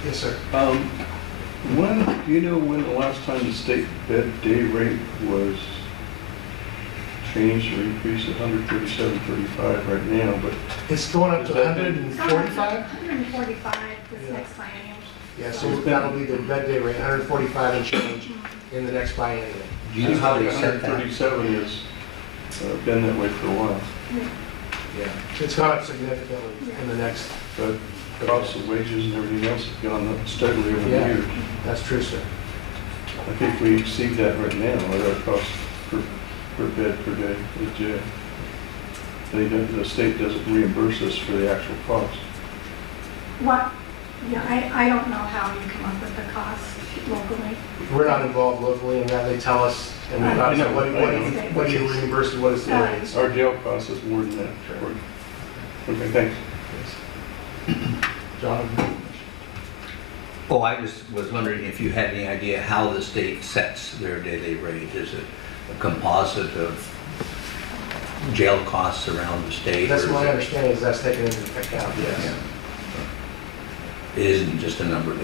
Yes, sir. do you know when the last time the state bed day rate was changed or increased? At 137.35 right now, but It's going up to Is that- 145? 145 this Yeah. next biennium. Yeah, so that'll be the bed day rate, 145 and change in the next biennium. Do you know how they set that? 137 has been that way for a while. Yeah, it's gone up significantly in the next, But costs of wages and everything else have gone up steadily over the Yeah. years. that's true, sir. I think we exceed that right now, what our cost per per bed per day for the jail. The state doesn't reimburse us for the actual cost. What, yeah, I don't know how you come up with the cost locally. We're not involved locally in that. They tell us, and we I not know, what do you reimburse and what is the rates. Our jail cost is more than that. Okay, thanks. John? Oh, I just was wondering if you had any idea how the state sets their daily rate. Is it a composite of jail costs around the state? That's or is my it- understanding, is that's taken into account, yes. Yeah. It isn't just a number.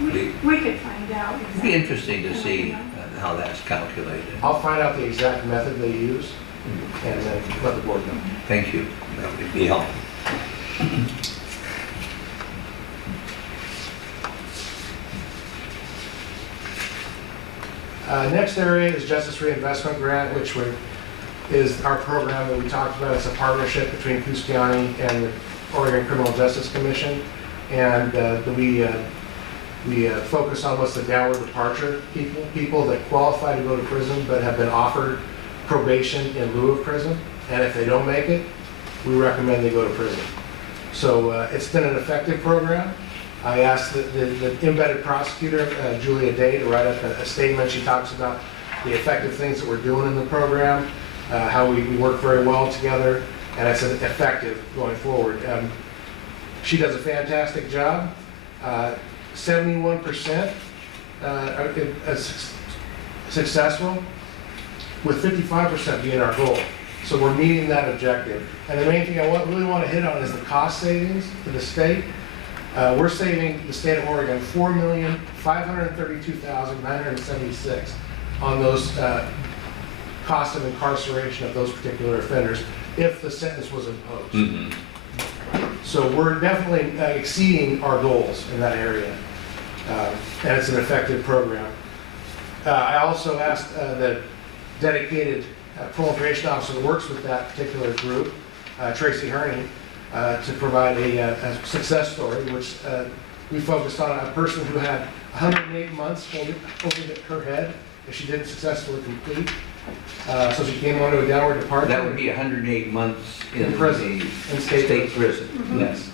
We could find out. It'd be interesting to see how that's calculated. I'll find out the exact method they use and then let the board know. Thank you. That would be helpful. Next area is Justice Reinvestment Grant, which is our program that we talked about. It's a partnership between Coos County and the Oregon Criminal Justice Commission. And we focus on what's the downward departure people that qualify to go to prison but have been offered probation in lieu of prison. And if they don't make it, we recommend they go to prison. So it's been an effective program. I asked the embedded prosecutor, Julia Day, to write up a statement. She talks about the effective things that we're doing in the program, how we work very well together, and it's effective going forward. She does a fantastic job. 71% successful, with 55% being our goal. So we're meeting that objective. And the main thing I really want to hit on is the cost savings to the state. We're saving the state of Oregon $4,532,976 on those costs of incarceration of those particular offenders if the sentence was imposed. Mm-hmm. So we're definitely exceeding our goals in that area, and it's an effective program. I also asked the dedicated parole and probation officer that works with that particular group, Tracy Herney, to provide a success story, which we focused on a person who had 108 months over her head if she didn't successfully complete. So she came onto a downward departure. That would be 108 months in prison, the in state prison. Yes.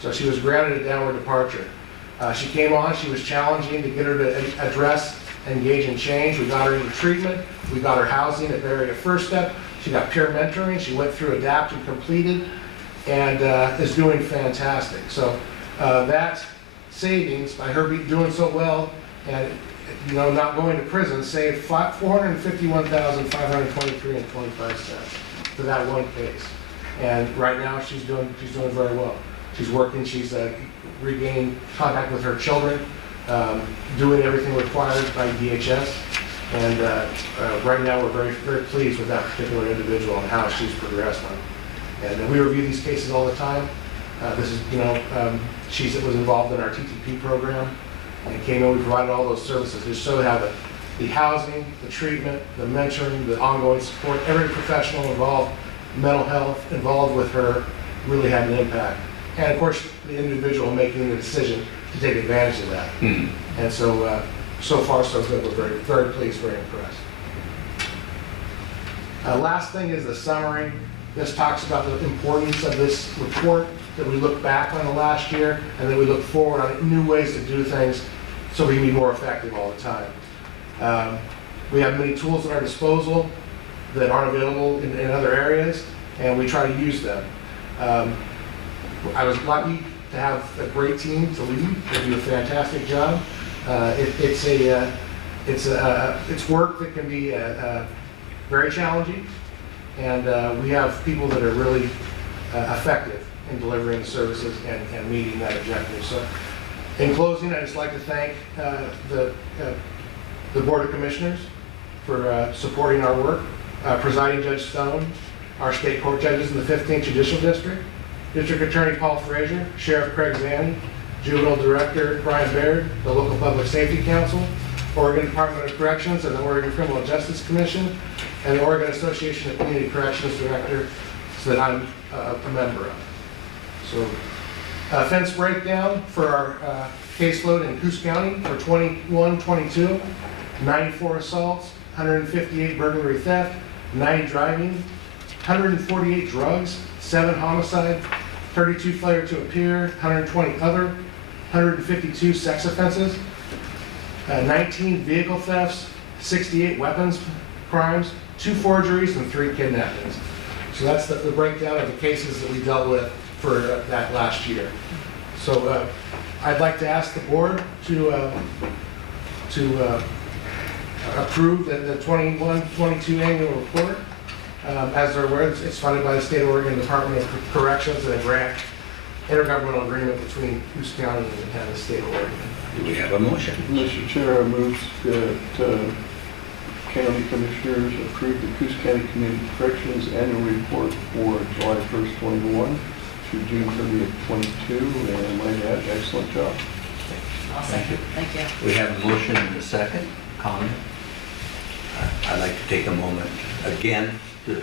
So she was granted a downward departure. She came on, she was challenging to get her to address, engage in change. We got her into treatment. We got her housing at very first step. She got peer mentoring. She went through ADAPT and completed, and is doing fantastic. So that savings, by her doing so well and not going to prison, saved $451,523.25 for that one case. And right now she's doing very well. She's working. She's regained contact with her children, doing everything required by DHS. And right now we're very, very pleased with that particular individual and how she's progressed on. And we review these cases all the time. This is, she was involved in our TTP program and came in. We provided all those services to show how the housing, the treatment, the mentoring, the ongoing support, every professional involved, mental health involved with her, really had an impact. And of course, the individual making the decision to take advantage of that. Mm-hmm. And so, so far so good. We're very, very pleased, very impressed. Last thing is the summary. This talks about the importance of this report, that we look back on the last year, and then we look forward on new ways to do things so we can be more effective all the time. We have many tools at our disposal that aren't available in other areas, and we try to use them. I was lucky to have a great team to lead. They do a fantastic job. It's work that can be very challenging, and we have people that are really effective in delivering the services and meeting that objective. So, in closing, I'd just like to thank the Board of Commissioners for supporting our work, Presiding Judge Stone, our state court judges in the 15th Judicial District, District Attorney Paul Frazier, Sheriff Craig Zanni, Juvenile Director Brian Baird, the local Public Safety Council, Oregon Department of Corrections and the Oregon Criminal Justice Commission, and the Oregon Association of Community Corrections Director that I'm a member of. So, offense breakdown for our caseload in Coos County for 21-22, 94 assaults, 158 burglary theft, 9 driving, 148 drugs, 7 homicide, 32 failure to appear, 120 other, 152 sex offenses, 19 vehicle thefts, 68 weapons crimes, 2 forgeries, and 3 kidnappings. So that's the breakdown of the cases that we dealt with for that last year. So I'd like to ask the board to approve the 21-22 annual report. As they're aware, it's funded by the State of Oregon Department of Corrections and a grant intergovernmental agreement between Coos County and the State of Oregon. Do we have a motion? Mr. Chair, I move that county commissioners approve the Coos County Community Corrections annual report for July 1st, 21 through June 30th, 22, and I might add, excellent job. I'll second. Thank you. We have a motion and a second. Comment? I'd like to take a moment again to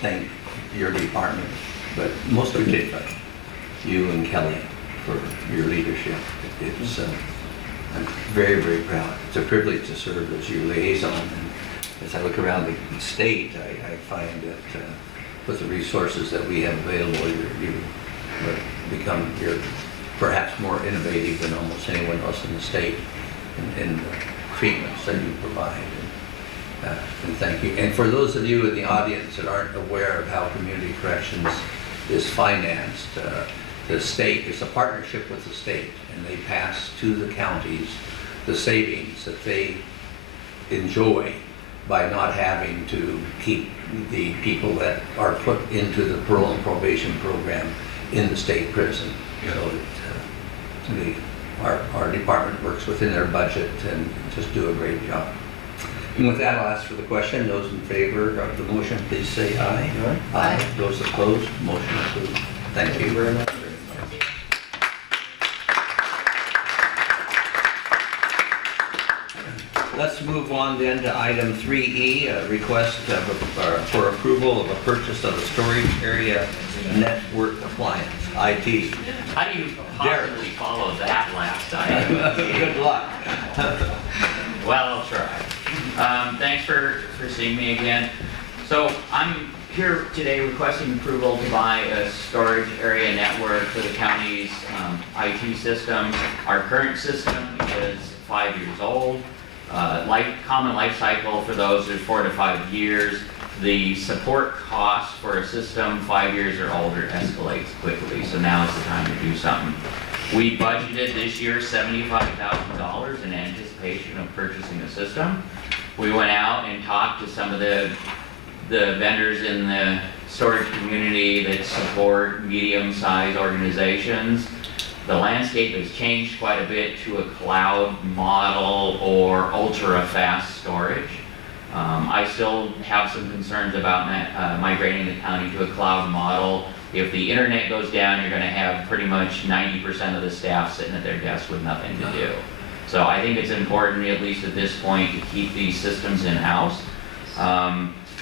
thank your department, but most particularly you and Kelly for your leadership. It's, I'm very, very proud. It's a privilege to serve as your liaison. And as I look around the state, I find that with the resources that we have available, you become, you're perhaps more innovative than almost anyone else in the state in the treatments that you provide. And thank you. And for those of you in the audience that aren't aware of how community corrections is financed, the state is a partnership with the state, and they pass to the counties the savings that they enjoy by not having to keep the people that are put into the parole and probation program in the state prison. So our department works within their budget and just do a great job. And with that, I'll ask for the question. Those in favor of the motion, please say aye. Aye. Those opposed, motion approved. Thank you very much. Let's move on then to item 3E, a request for approval of a purchase of a storage area network appliance, IT. How do you possibly follow that last item? Good luck. Well, I'll try. Thanks for seeing me again. So I'm here today requesting approval to buy a storage area network for the county's IT system. Our current system is 5 years old. Common life cycle for those is 4 to 5 years. The support cost for a system 5 years or older escalates quickly, so now is the time to do something. We budgeted this year $75,000 in anticipation of purchasing a system. We went out and talked to some of the vendors in the storage community that support medium-sized organizations. The landscape has changed quite a bit to a cloud model or ultra-fast storage. I still have some concerns about migrating the county to a cloud model. If the internet goes down, you're going to have pretty much 90% of the staff sitting at their desk with nothing to do. So I think it's important, at least at this point, to keep these systems in-house.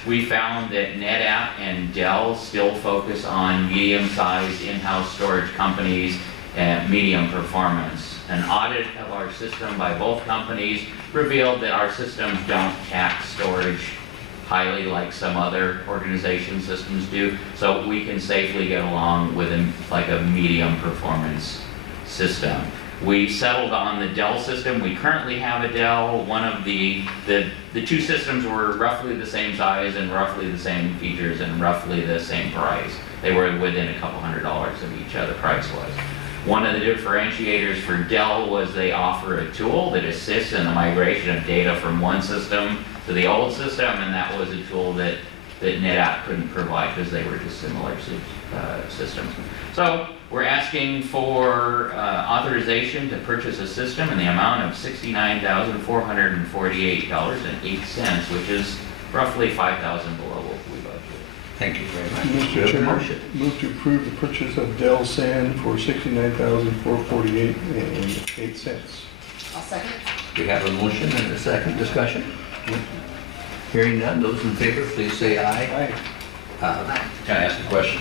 We found that NetApp and Dell still focus on medium-sized in-house storage companies and medium performance. An audit of our system by both companies revealed that our systems don't tax storage highly like some other organization systems do, so we can safely get along with a medium performance system. We settled on the Dell system. We currently have a Dell. One of the two systems were roughly the same size and roughly the same features and roughly the same price. They were within a couple $100 of each other price-wise. One of the differentiators for Dell was they offer a tool that assists in the migration of data from one system to the old system, and that was a tool that NetApp couldn't provide because they were dissimilar systems. So we're asking for authorization to purchase a system in the amount of $69,448.08, which is roughly $5,000 below what we budgeted. Thank you very much. Mr. Chair, move to approve the purchase of Dell SAN for $69,448.08. I'll second. We have a motion and a second discussion. Hearing none, those in favor, please say aye. Can I ask a question?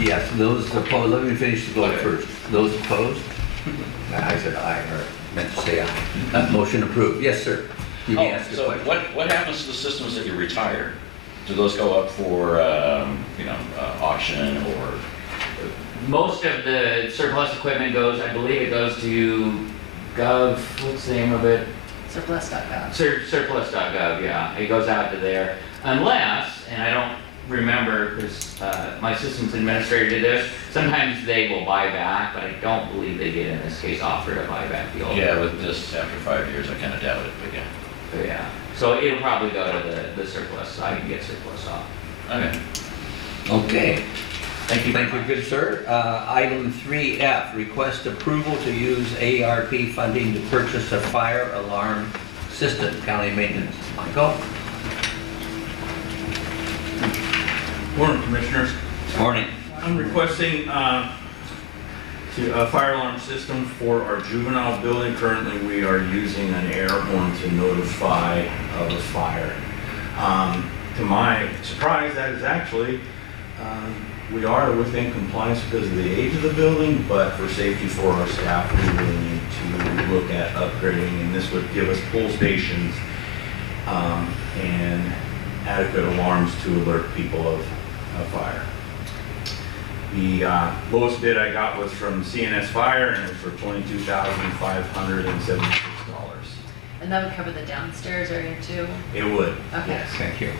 Yes, those opposed, let me finish the vote first. Those opposed? I said aye, or meant to say aye. Motion approved. Yes, sir. You may ask a So question. what happens to the systems that you retire? Do those go up for, auction or? Most of the surplus equipment goes, I believe it goes to Gov, what's the name of it? Surplus.gov. Surplus.gov, yeah, it goes out to there. Unless, and I don't remember, because my systems administrator did this, sometimes they will buy back, but I don't believe they did in this case offer to buy back the old. Yeah, with this, after 5 years, I kind of doubt it, but yeah. So, yeah, so it'll probably go to the surplus, so I can get surplus off. Okay. Okay. Thank you. Thank you, good sir. Item 3F, request approval to use ARP funding to purchase a fire alarm system, county maintenance. Michael? Morning, Commissioners. Morning. I'm requesting a fire alarm system for our juvenile building. Currently, we are using an air horn to notify of a fire. To my surprise, that is actually, we are within compliance because of the age of the building, but for safety for our staff, we really need to look at upgrading, and this would give us pull stations and adequate alarms to alert people of fire. The lowest bid I got was from CNS Fire, and it was for $22,576. And that would cover the downstairs area too? It would, Okay. yes. Thank you.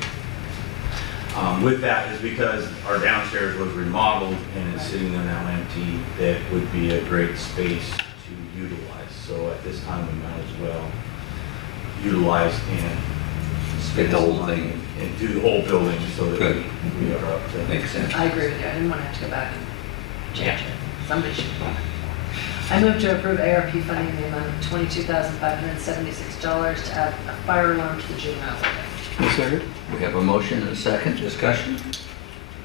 With that is because our downstairs was remodeled and it's sitting there now empty, that would be a great space to utilize. So at this time, we might as well utilize and Get the whole some money thing. and do the whole building so that Good. we are up to. Makes sense. I agree with you, I didn't want to have to go back and change it. Somebody should. I move to approve ARP funding in the amount of $22,576 to add a fire alarm to the juvenile building. Second? We have a motion and a second. Discussion?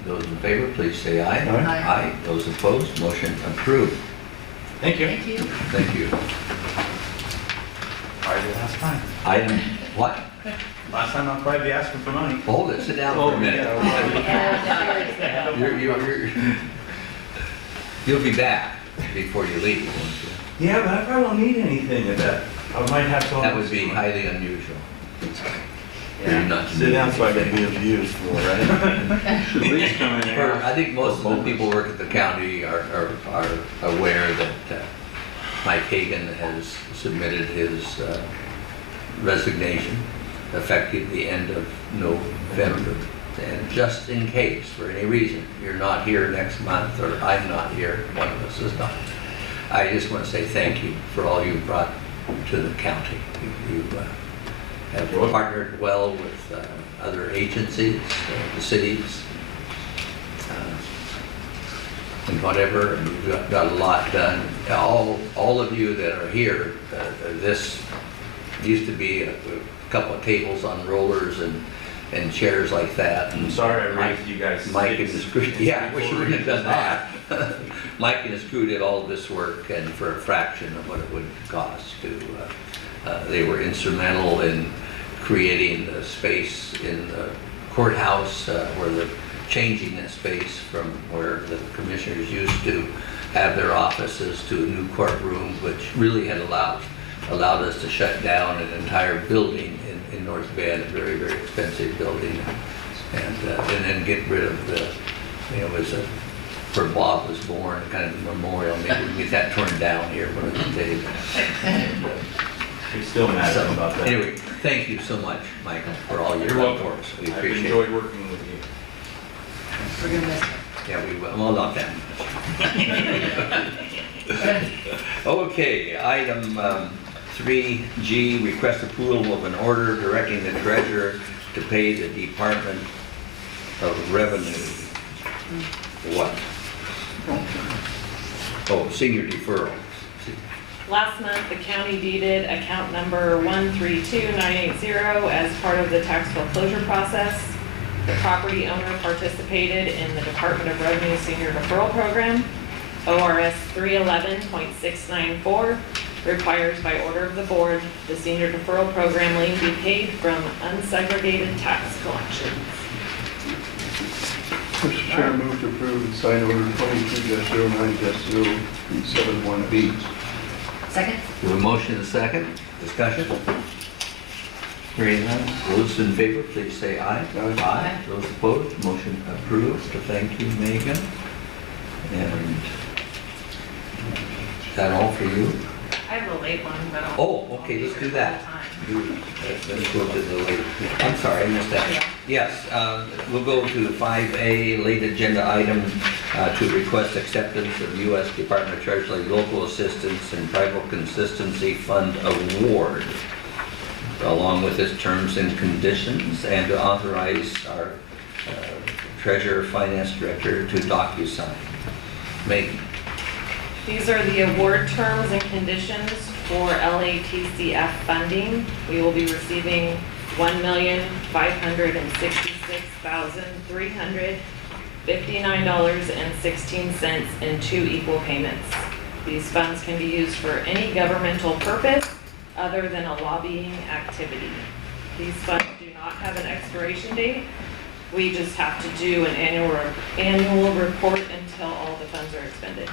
Those in favor, please say aye. Aye. Aye. Those opposed, motion approved. Thank you. Thank you. Thank you. Probably the last time. Item, what? Last time I'll probably be asking for money. Hold it, sit down for a minute. You'll be back before you leave, won't you? Yeah, but I won't need anything of that. I might have to. That would be highly unusual. Yeah. Not to Sit down do so I can be abused for, right? Should at least come in here. I think most of the people who work at the county are aware that Mike Hagan has submitted his resignation effective the end of November. And just in case, for any reason, you're not here next month, or I'm not here, one of us is not, I just want to say thank you for all you've brought to the county. You have partnered well with other agencies, the cities, and whatever, and you've got a lot done. All of you that are here, this used to be a couple of tables on rollers and chairs like that. I'm sorry I raised you guys. Mike and his crew, yeah, I wish you wouldn't have done that. Mike and his crew did all of this work, and for a fraction of what it would cost to, they were instrumental in creating the space in the courthouse, where they're changing that space from where the commissioners used to have their offices to a new courtroom, which really had allowed us to shut down an entire building in North Bend, a very, very expensive building, and then get rid of the, it was where Bob was born, kind of a memorial. Maybe we can get that torn down here one of these days. You're still mad about that. Anyway, thank you so much, Michael, for all your You're help welcome. for us. We I've appreciate enjoyed it. working with you. We're gonna miss it. Yeah, we will. Well, not that much. Okay, item 3G, request approval of an order directing the treasurer to pay the Department of Revenue. What? Oh, senior deferral. Last month, the county deeded account number 132980 as part of the tax foreclosure process. The property owner participated in the Department of Revenue Senior Deferral Program. ORS 311.694 requires by order of the board, the Senior Deferral Program lien be paid from unsegregated tax collections. Mr. Chair, move to approve and sign order 22-09-0371B. Second? We have a motion and a second. Discussion? Hearing none, those in favor, please say aye. Aye. Those opposed, motion approved. Thank you, Megan. And is that all for you? I have a late one, but I'll. Oh, okay, let's do that. Let's go to the late, I'm sorry, I missed that. Yes, we'll go to 5A, late agenda item to request acceptance of U.S. Department of Treasury Local Assistance and Tribal Consistency Fund Award, along with its terms and conditions, and to authorize our Treasurer Finance Director to DocuSign. Megan. These are the award terms and conditions for LATCF funding. We will be receiving $1,566,359.16 in 2 equal payments. These funds can be used for any governmental purpose other than a lobbying activity. These funds do not have an expiration date. We just have to do an annual report until all the funds are expended.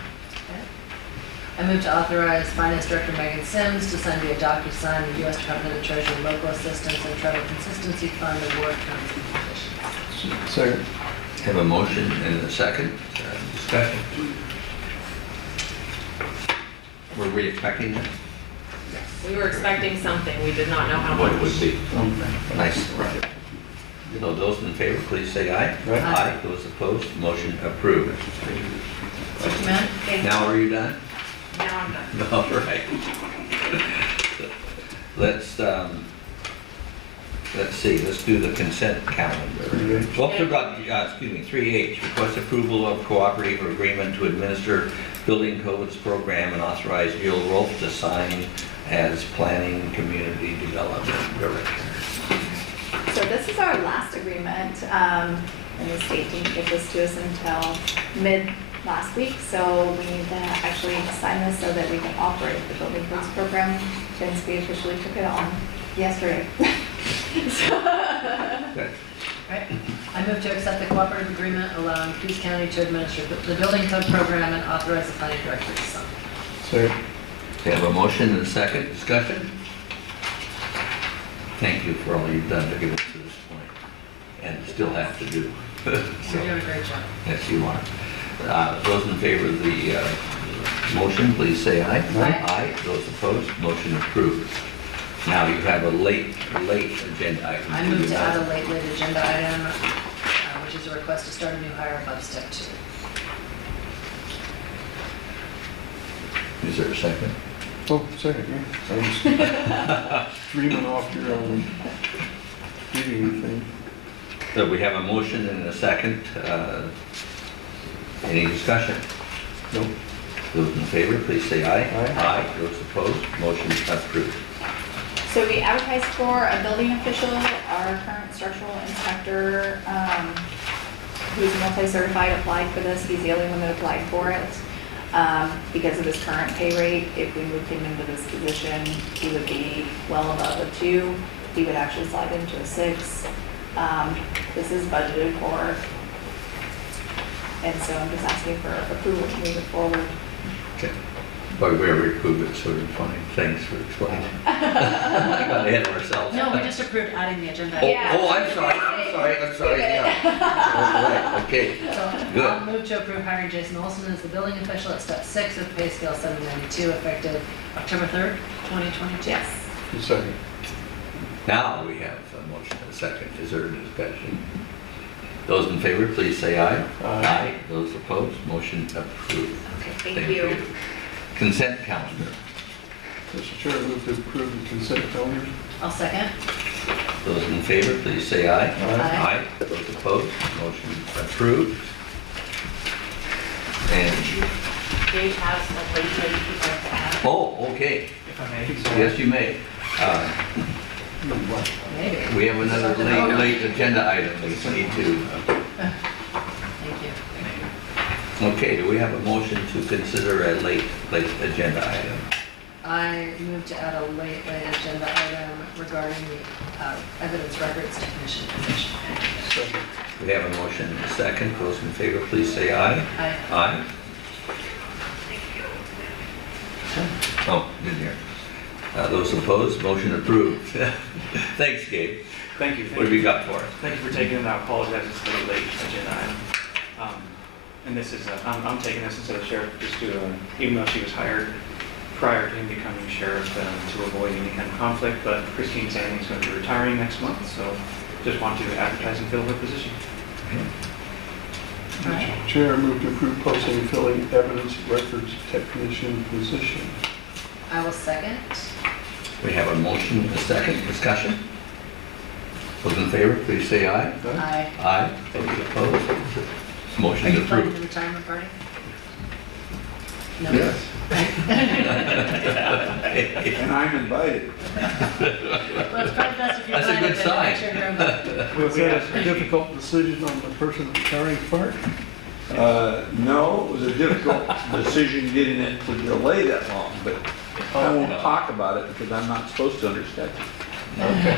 I move to authorize Finance Director Megan Sims to sign via DocuSign the U.S. Department of Treasury Local Assistance and Tribal Consistency Fund Award terms and conditions. Second. Have a motion and a second. Discussion. Were we expecting that? We were expecting something. We did not know how much. What it would be? Nice. Right. So those in favor, please say aye. Aye. Those opposed, motion approved. Thank you, ma'am. Now are you done? Now I'm done. All right. Let's see, let's do the consent calendar. Well, excuse me, 3H, request approval of cooperative agreement to administer building codes program and authorize Jill Rolfe to sign as planning community development director. So this is our last agreement, and the state didn't give this to us until mid last week, so we need to actually sign this so that we can operate the building codes program since we officially took it on yesterday. Okay. Right. I move to accept the cooperative agreement allowing Peace County to administer the building code program and authorize the planning director to sign. Second. Okay, have a motion and a second. Discussion? Thank you for all you've done to get us to this point, and still have to do. You're doing a great job. Yes, you are. Those in favor of the motion, please say aye. Aye. Those opposed, motion approved. Now you have a late agenda item. I move to add a late agenda item, which is a request to start a new hire above step 2. Is there a second? Oh, second, yeah. I was dreaming off here on reading thing. So we have a motion and a second. Any discussion? Nope. Those in favor, please say aye. Aye. Those opposed, motion approved. So we advertised for a building official, our current structural inspector, who's multi-certified, applied for this. He's the only one that applied for it. Because of his current pay rate, if we moved him into this position, he would be well above a 2. He would actually slide into a 6. This is budgeted for. And so I'm just asking for approval to move it forward. Okay. But we already approved it, so we're fine. Thanks for explaining. We got ahead of ourselves. No, we just approved adding the agenda. Oh, I'm sorry, yeah. All right, okay, So good. I'll move to approve hiring Jason Olson as the building official at step 6 of pay scale 792, effective October 3rd, 2022. Yes. Second. Now we have a motion and a second. Is there a discussion? Those in favor, please say aye. Aye. Those opposed, motion approved. Okay, thank you. Consent calendar. Mr. Chair, I move to approve the consent calendar. I'll second. Those in favor, please say aye. Aye. Those opposed, motion approved. And, Dave has a late he'd like to add. oh, okay. If I may. Yes, you may. Maybe. We have another late agenda item we need to. Thank you. Okay, do we have a motion to consider a late agenda item? I move to add a late agenda item regarding the evidence records technician position. Second. We have a motion and a second. Those in favor, please say aye. Aye. Aye. Oh, didn't hear. Those opposed, motion approved. Thanks, Gabe. Thank you. What have you got for us? Thank you for taking it. I apologize, it's a little late agenda item. And this is, I'm taking this instead of sheriff, just to, even though she was hired prior to him becoming sheriff, to avoid any kind of conflict, but Christine Sanding's going to be retiring next month, so just want to advertise and fill her position. Chair, I move to approve posting and filling evidence records technician position. I will second. We have a motion, a second, discussion. Those in favor, please say aye. Aye. Aye. Those opposed, Are motion you planning approved. the retirement party? No. Yes. And I'm invited. Well, it's probably best if you That's a plan good it, then sign. make sure you're involved. Was that a difficult decision on the person retiring part? No, it was a difficult decision getting it to delay that long, but I won't talk about it because I'm not supposed to understand it. Okay.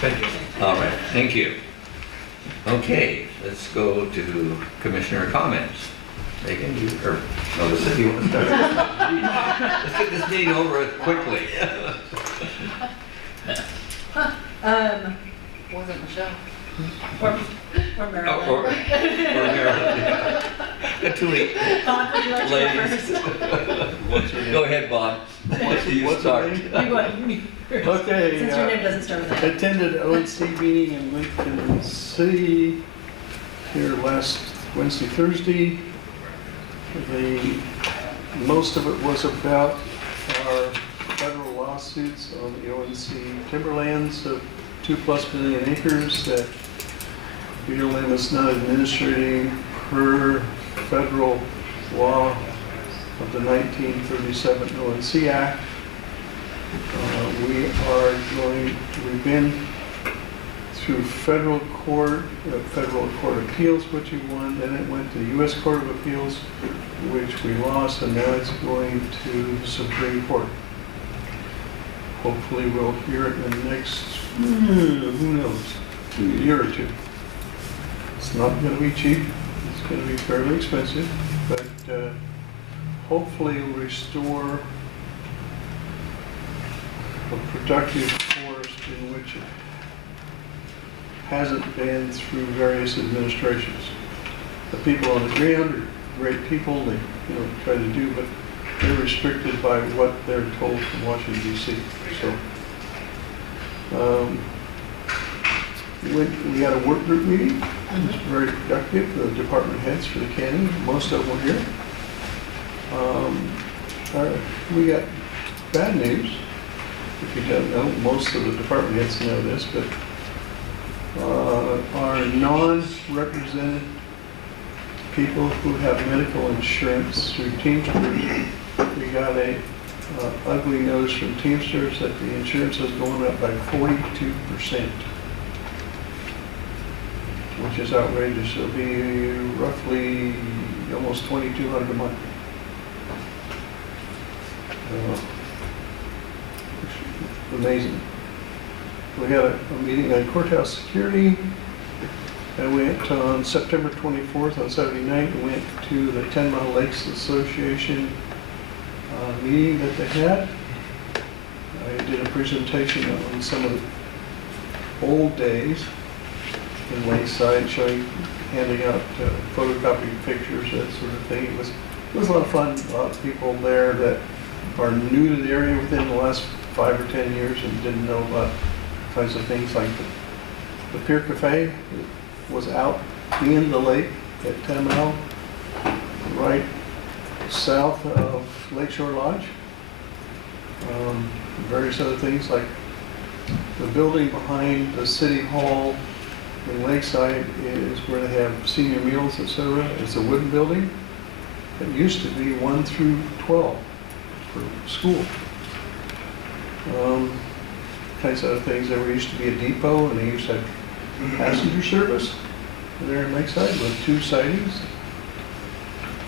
Thank you. All right, thank you. Okay, let's go to commissioner comments. Megan, you, or, no, the city wants to start. Let's get this meeting over with quickly. Wasn't Michelle? Or Marilyn. Or Marilyn, yeah. Got too many Bob, would you like to go ladies. first? Go ahead, Bob. Once you What's start. her name? You go ahead, you first. Okay. Since your name doesn't start with that. Attended ONC meeting in Lincoln City here last Wednesday, Thursday. Most of it was about our federal lawsuits on the ONC timberlands of 2+ million acres that BLM is not administrating per federal law of the 1937 ONC Act. We've been through federal court appeals, which we won, then it went to the U.S. Court of Appeals, which we lost, and now it's going to the Supreme Court. Hopefully we'll hear it in the next, who knows, year or two. It's not going to be cheap, it's going to be fairly expensive, but hopefully it'll restore a productive forest in which it hasn't been through various administrations. The people on the ground are great people, they try to do, but they're restricted by what they're told from Washington, D.C. So we had a work group meeting. It was very productive. The department heads for the county, most of them were here. We got bad news. If you don't know, most of the department heads know this, but our non-represented people who have medical insurance through Teamsters, we got a ugly notice from Teamsters that the insurance is going up by 42%, which is outrageous. It'll be roughly almost $2,200 a month. Amazing. We had a meeting on courthouse security. I went on September 24th on Saturday night. We went to the 10 Mile Lakes Association meeting that they had. I did a presentation on some of the old days in Lakeside, handing out photocopied pictures, that sort of thing. It was a lot of fun. A lot of people there that are new to the area within the last 5 or 10 years and didn't know about kinds of things like the Pier Cafe was out in the lake at 10 Mile, right south of Lakeshore Lodge. Various other things like the building behind the city hall in Lakeside is where they have senior meals, etc. It's a wooden building. It used to be 1 through 12 for school. Kinds of other things. There used to be a depot, and they used to have passenger service there in Lakeside with 2 sidings.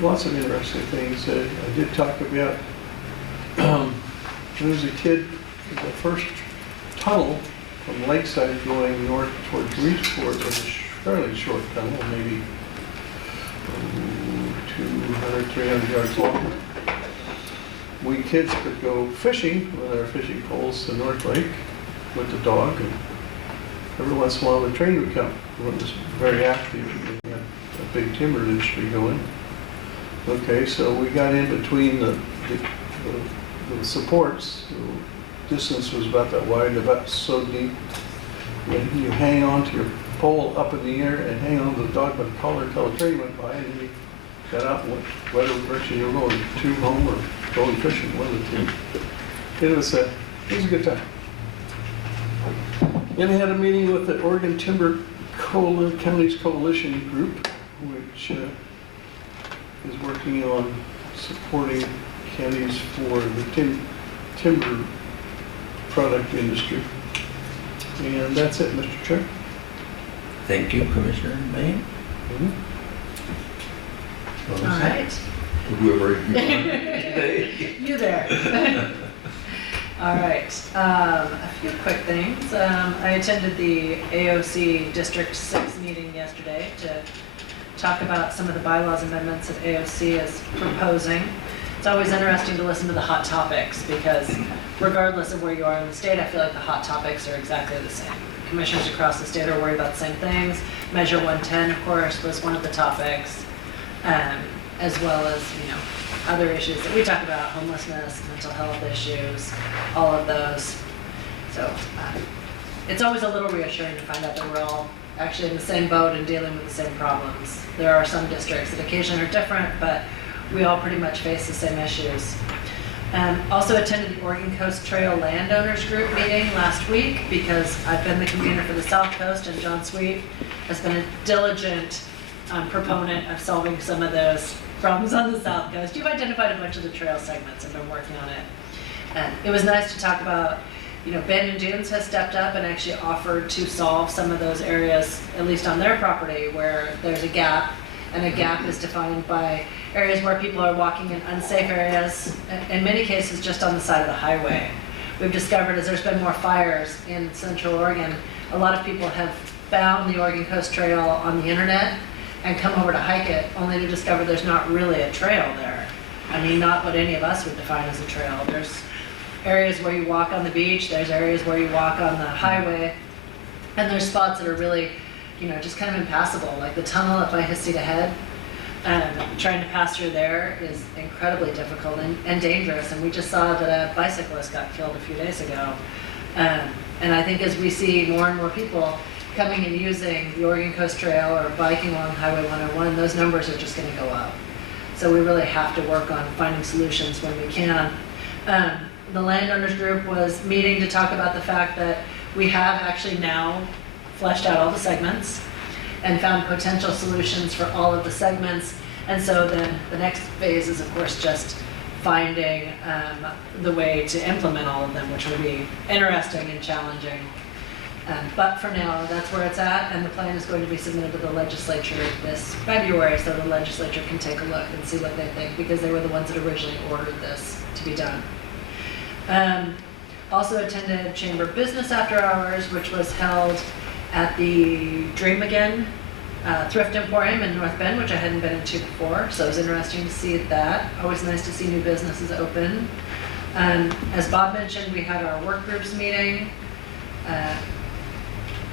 Lots of interesting things. I did talk about when I was a kid, the first tunnel from Lakeside going north towards Reedsport was a fairly short tunnel, maybe 200, 300 yards long. we kids could go fishing with our fishing poles to North Lake with the dog, and every once in a while the train would come. It was very active, we had a big timber industry going. Okay, so we got in between the supports. The distance was about that wide and about so deep. And you hang on to your pole up in the air and hang on to the dog by the collar until the train went by, and then you got out and went whatever direction you were going, to home or going fishing, one of the two. It was a good time. Then we had a meeting with the Oregon Timber Counties Coalition Group, which is working on supporting counties for the timber product industry. And that's it, Mr. Chair. Thank you, Commissioner Maine. All right. Whoever you are. You there. All right, a few quick things. I attended the AOC District 6 meeting yesterday to talk about some of the bylaws amendments that AOC is proposing. It's always interesting to listen to the hot topics because regardless of where you are in the state, I feel like the hot topics are exactly the same. Commissioners across the state are worried about the same things. Measure 110, of course, was one of the topics, as well as, other issues that we talk about, homelessness, mental health issues, all of those. So it's always a little reassuring to find out that we're all actually in the same boat and dealing with the same problems. There are some districts that occasionally are different, but we all pretty much face the same issues. Also attended the Oregon Coast Trail Landowners Group meeting last week because I've been the convener for the South Coast, and John Sweet has been a diligent proponent of solving some of those problems on the South Coast. You've identified a bunch of the trail segments and been working on it. And it was nice to talk about, Bend and Dunes has stepped up and actually offered to solve some of those areas, at least on their property, where there's a gap. And a gap is defined by areas where people are walking in unsafe areas, in many cases just on the side of the highway. We've discovered as there's been more fires in Central Oregon, a lot of people have found the Oregon Coast Trail on the internet and come over to hike it, only to discover there's not really a trail there. I mean, not what any of us would define as a trail. There's areas where you walk on the beach, there's areas where you walk on the highway, and there's spots that are really, just kind of impassable, like the tunnel up by Hasita Head. Trying to pass through there is incredibly difficult and dangerous, and we just saw that a bicyclist got killed a few days ago. And I think as we see more and more people coming and using the Oregon Coast Trail or biking along Highway 101, those numbers are just going to go up. So we really have to work on finding solutions when we can. The landowners group was meeting to talk about the fact that we have actually now fleshed out all the segments and found potential solutions for all of the segments. And so then the next phase is, of course, just finding the way to implement all of them, which will be interesting and challenging. But for now, that's where it's at, and the plan is going to be submitted to the legislature this February so the legislature can take a look and see what they think, because they were the ones that originally ordered this to be done. Also attended Chamber Business After Hours, which was held at the Dream Again Thrift Emporium in North Bend, which I hadn't been into before, so it was interesting to see that. Always nice to see new businesses open. As Bob mentioned, we had our work groups meeting.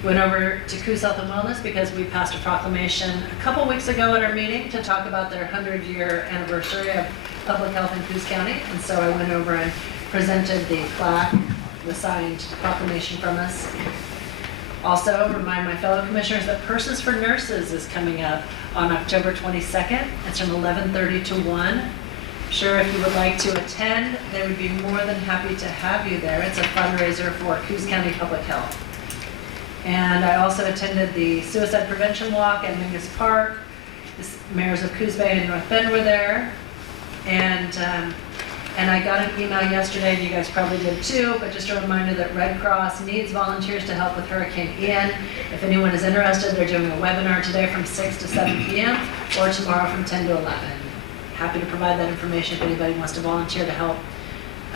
Went over to Coos Health and Wellness because we passed a proclamation a couple weeks ago at our meeting to talk about their 100-year anniversary of public health in Coos County. And so I went over and presented the plaque, the signed proclamation from us. Also, remind my fellow commissioners that Persons for Nurses is coming up on October 22nd. It's from 11:30 to 1. Sure, if you would like to attend, they would be more than happy to have you there. It's a fundraiser for Coos County Public Health. And I also attended the Suicide Prevention Walk at Mingus Park. The mayors of Coos Bay and North Bend were there. And I got an email yesterday, and you guys probably did too, but just a reminder that Red Cross needs volunteers to help with Hurricane Ian. If anyone is interested, they're doing a webinar today from 6 to 7 p.m. or tomorrow from 10 to 11. Happy to provide that information if anybody wants to volunteer to help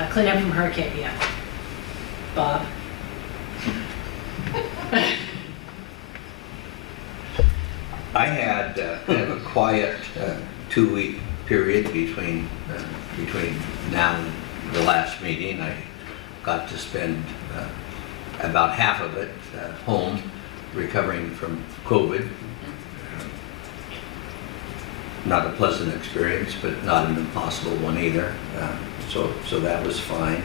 clean up from Hurricane Ian. Bob? I had kind of a quiet 2-week period between now the last meeting. I got to spend about half of it home, recovering from COVID. Not a pleasant experience, but not an impossible one either. So that was fine.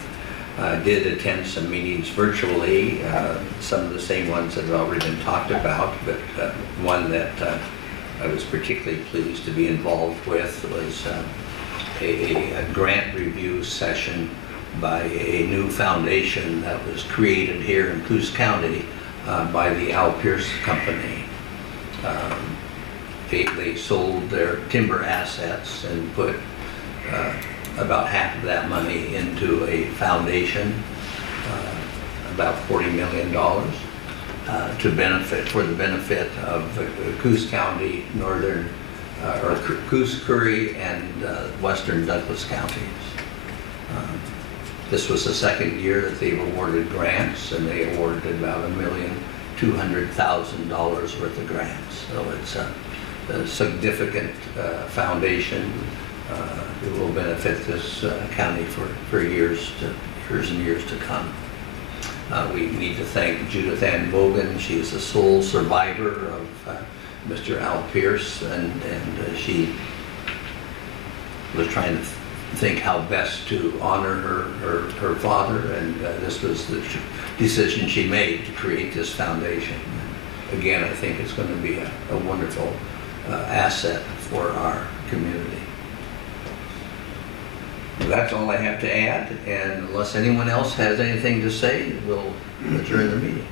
I did attend some meetings virtually, some of the same ones that have already been talked about, but one that I was particularly pleased to be involved with was a grant review session by a new foundation that was created here in Coos County by the Al Pierce Company. They sold their timber assets and put about half of that money into a foundation, about $40 million, for the benefit of the Coos County, northern, or Coos, Curry, and western Douglas counties. This was the second year that they've awarded grants, and they awarded about $1,200,000 worth of grants. So it's a significant foundation. It will benefit this county for years and years to come. We need to thank Judith Ann Bogan. She is the sole survivor of Mr. Al Pierce, and she was trying to think how best to honor her father, and this was the decision she made to create this foundation. Again, I think it's going to be a wonderful asset for our community. That's all I have to add, and unless anyone else has anything to say, we'll adjourn the meeting.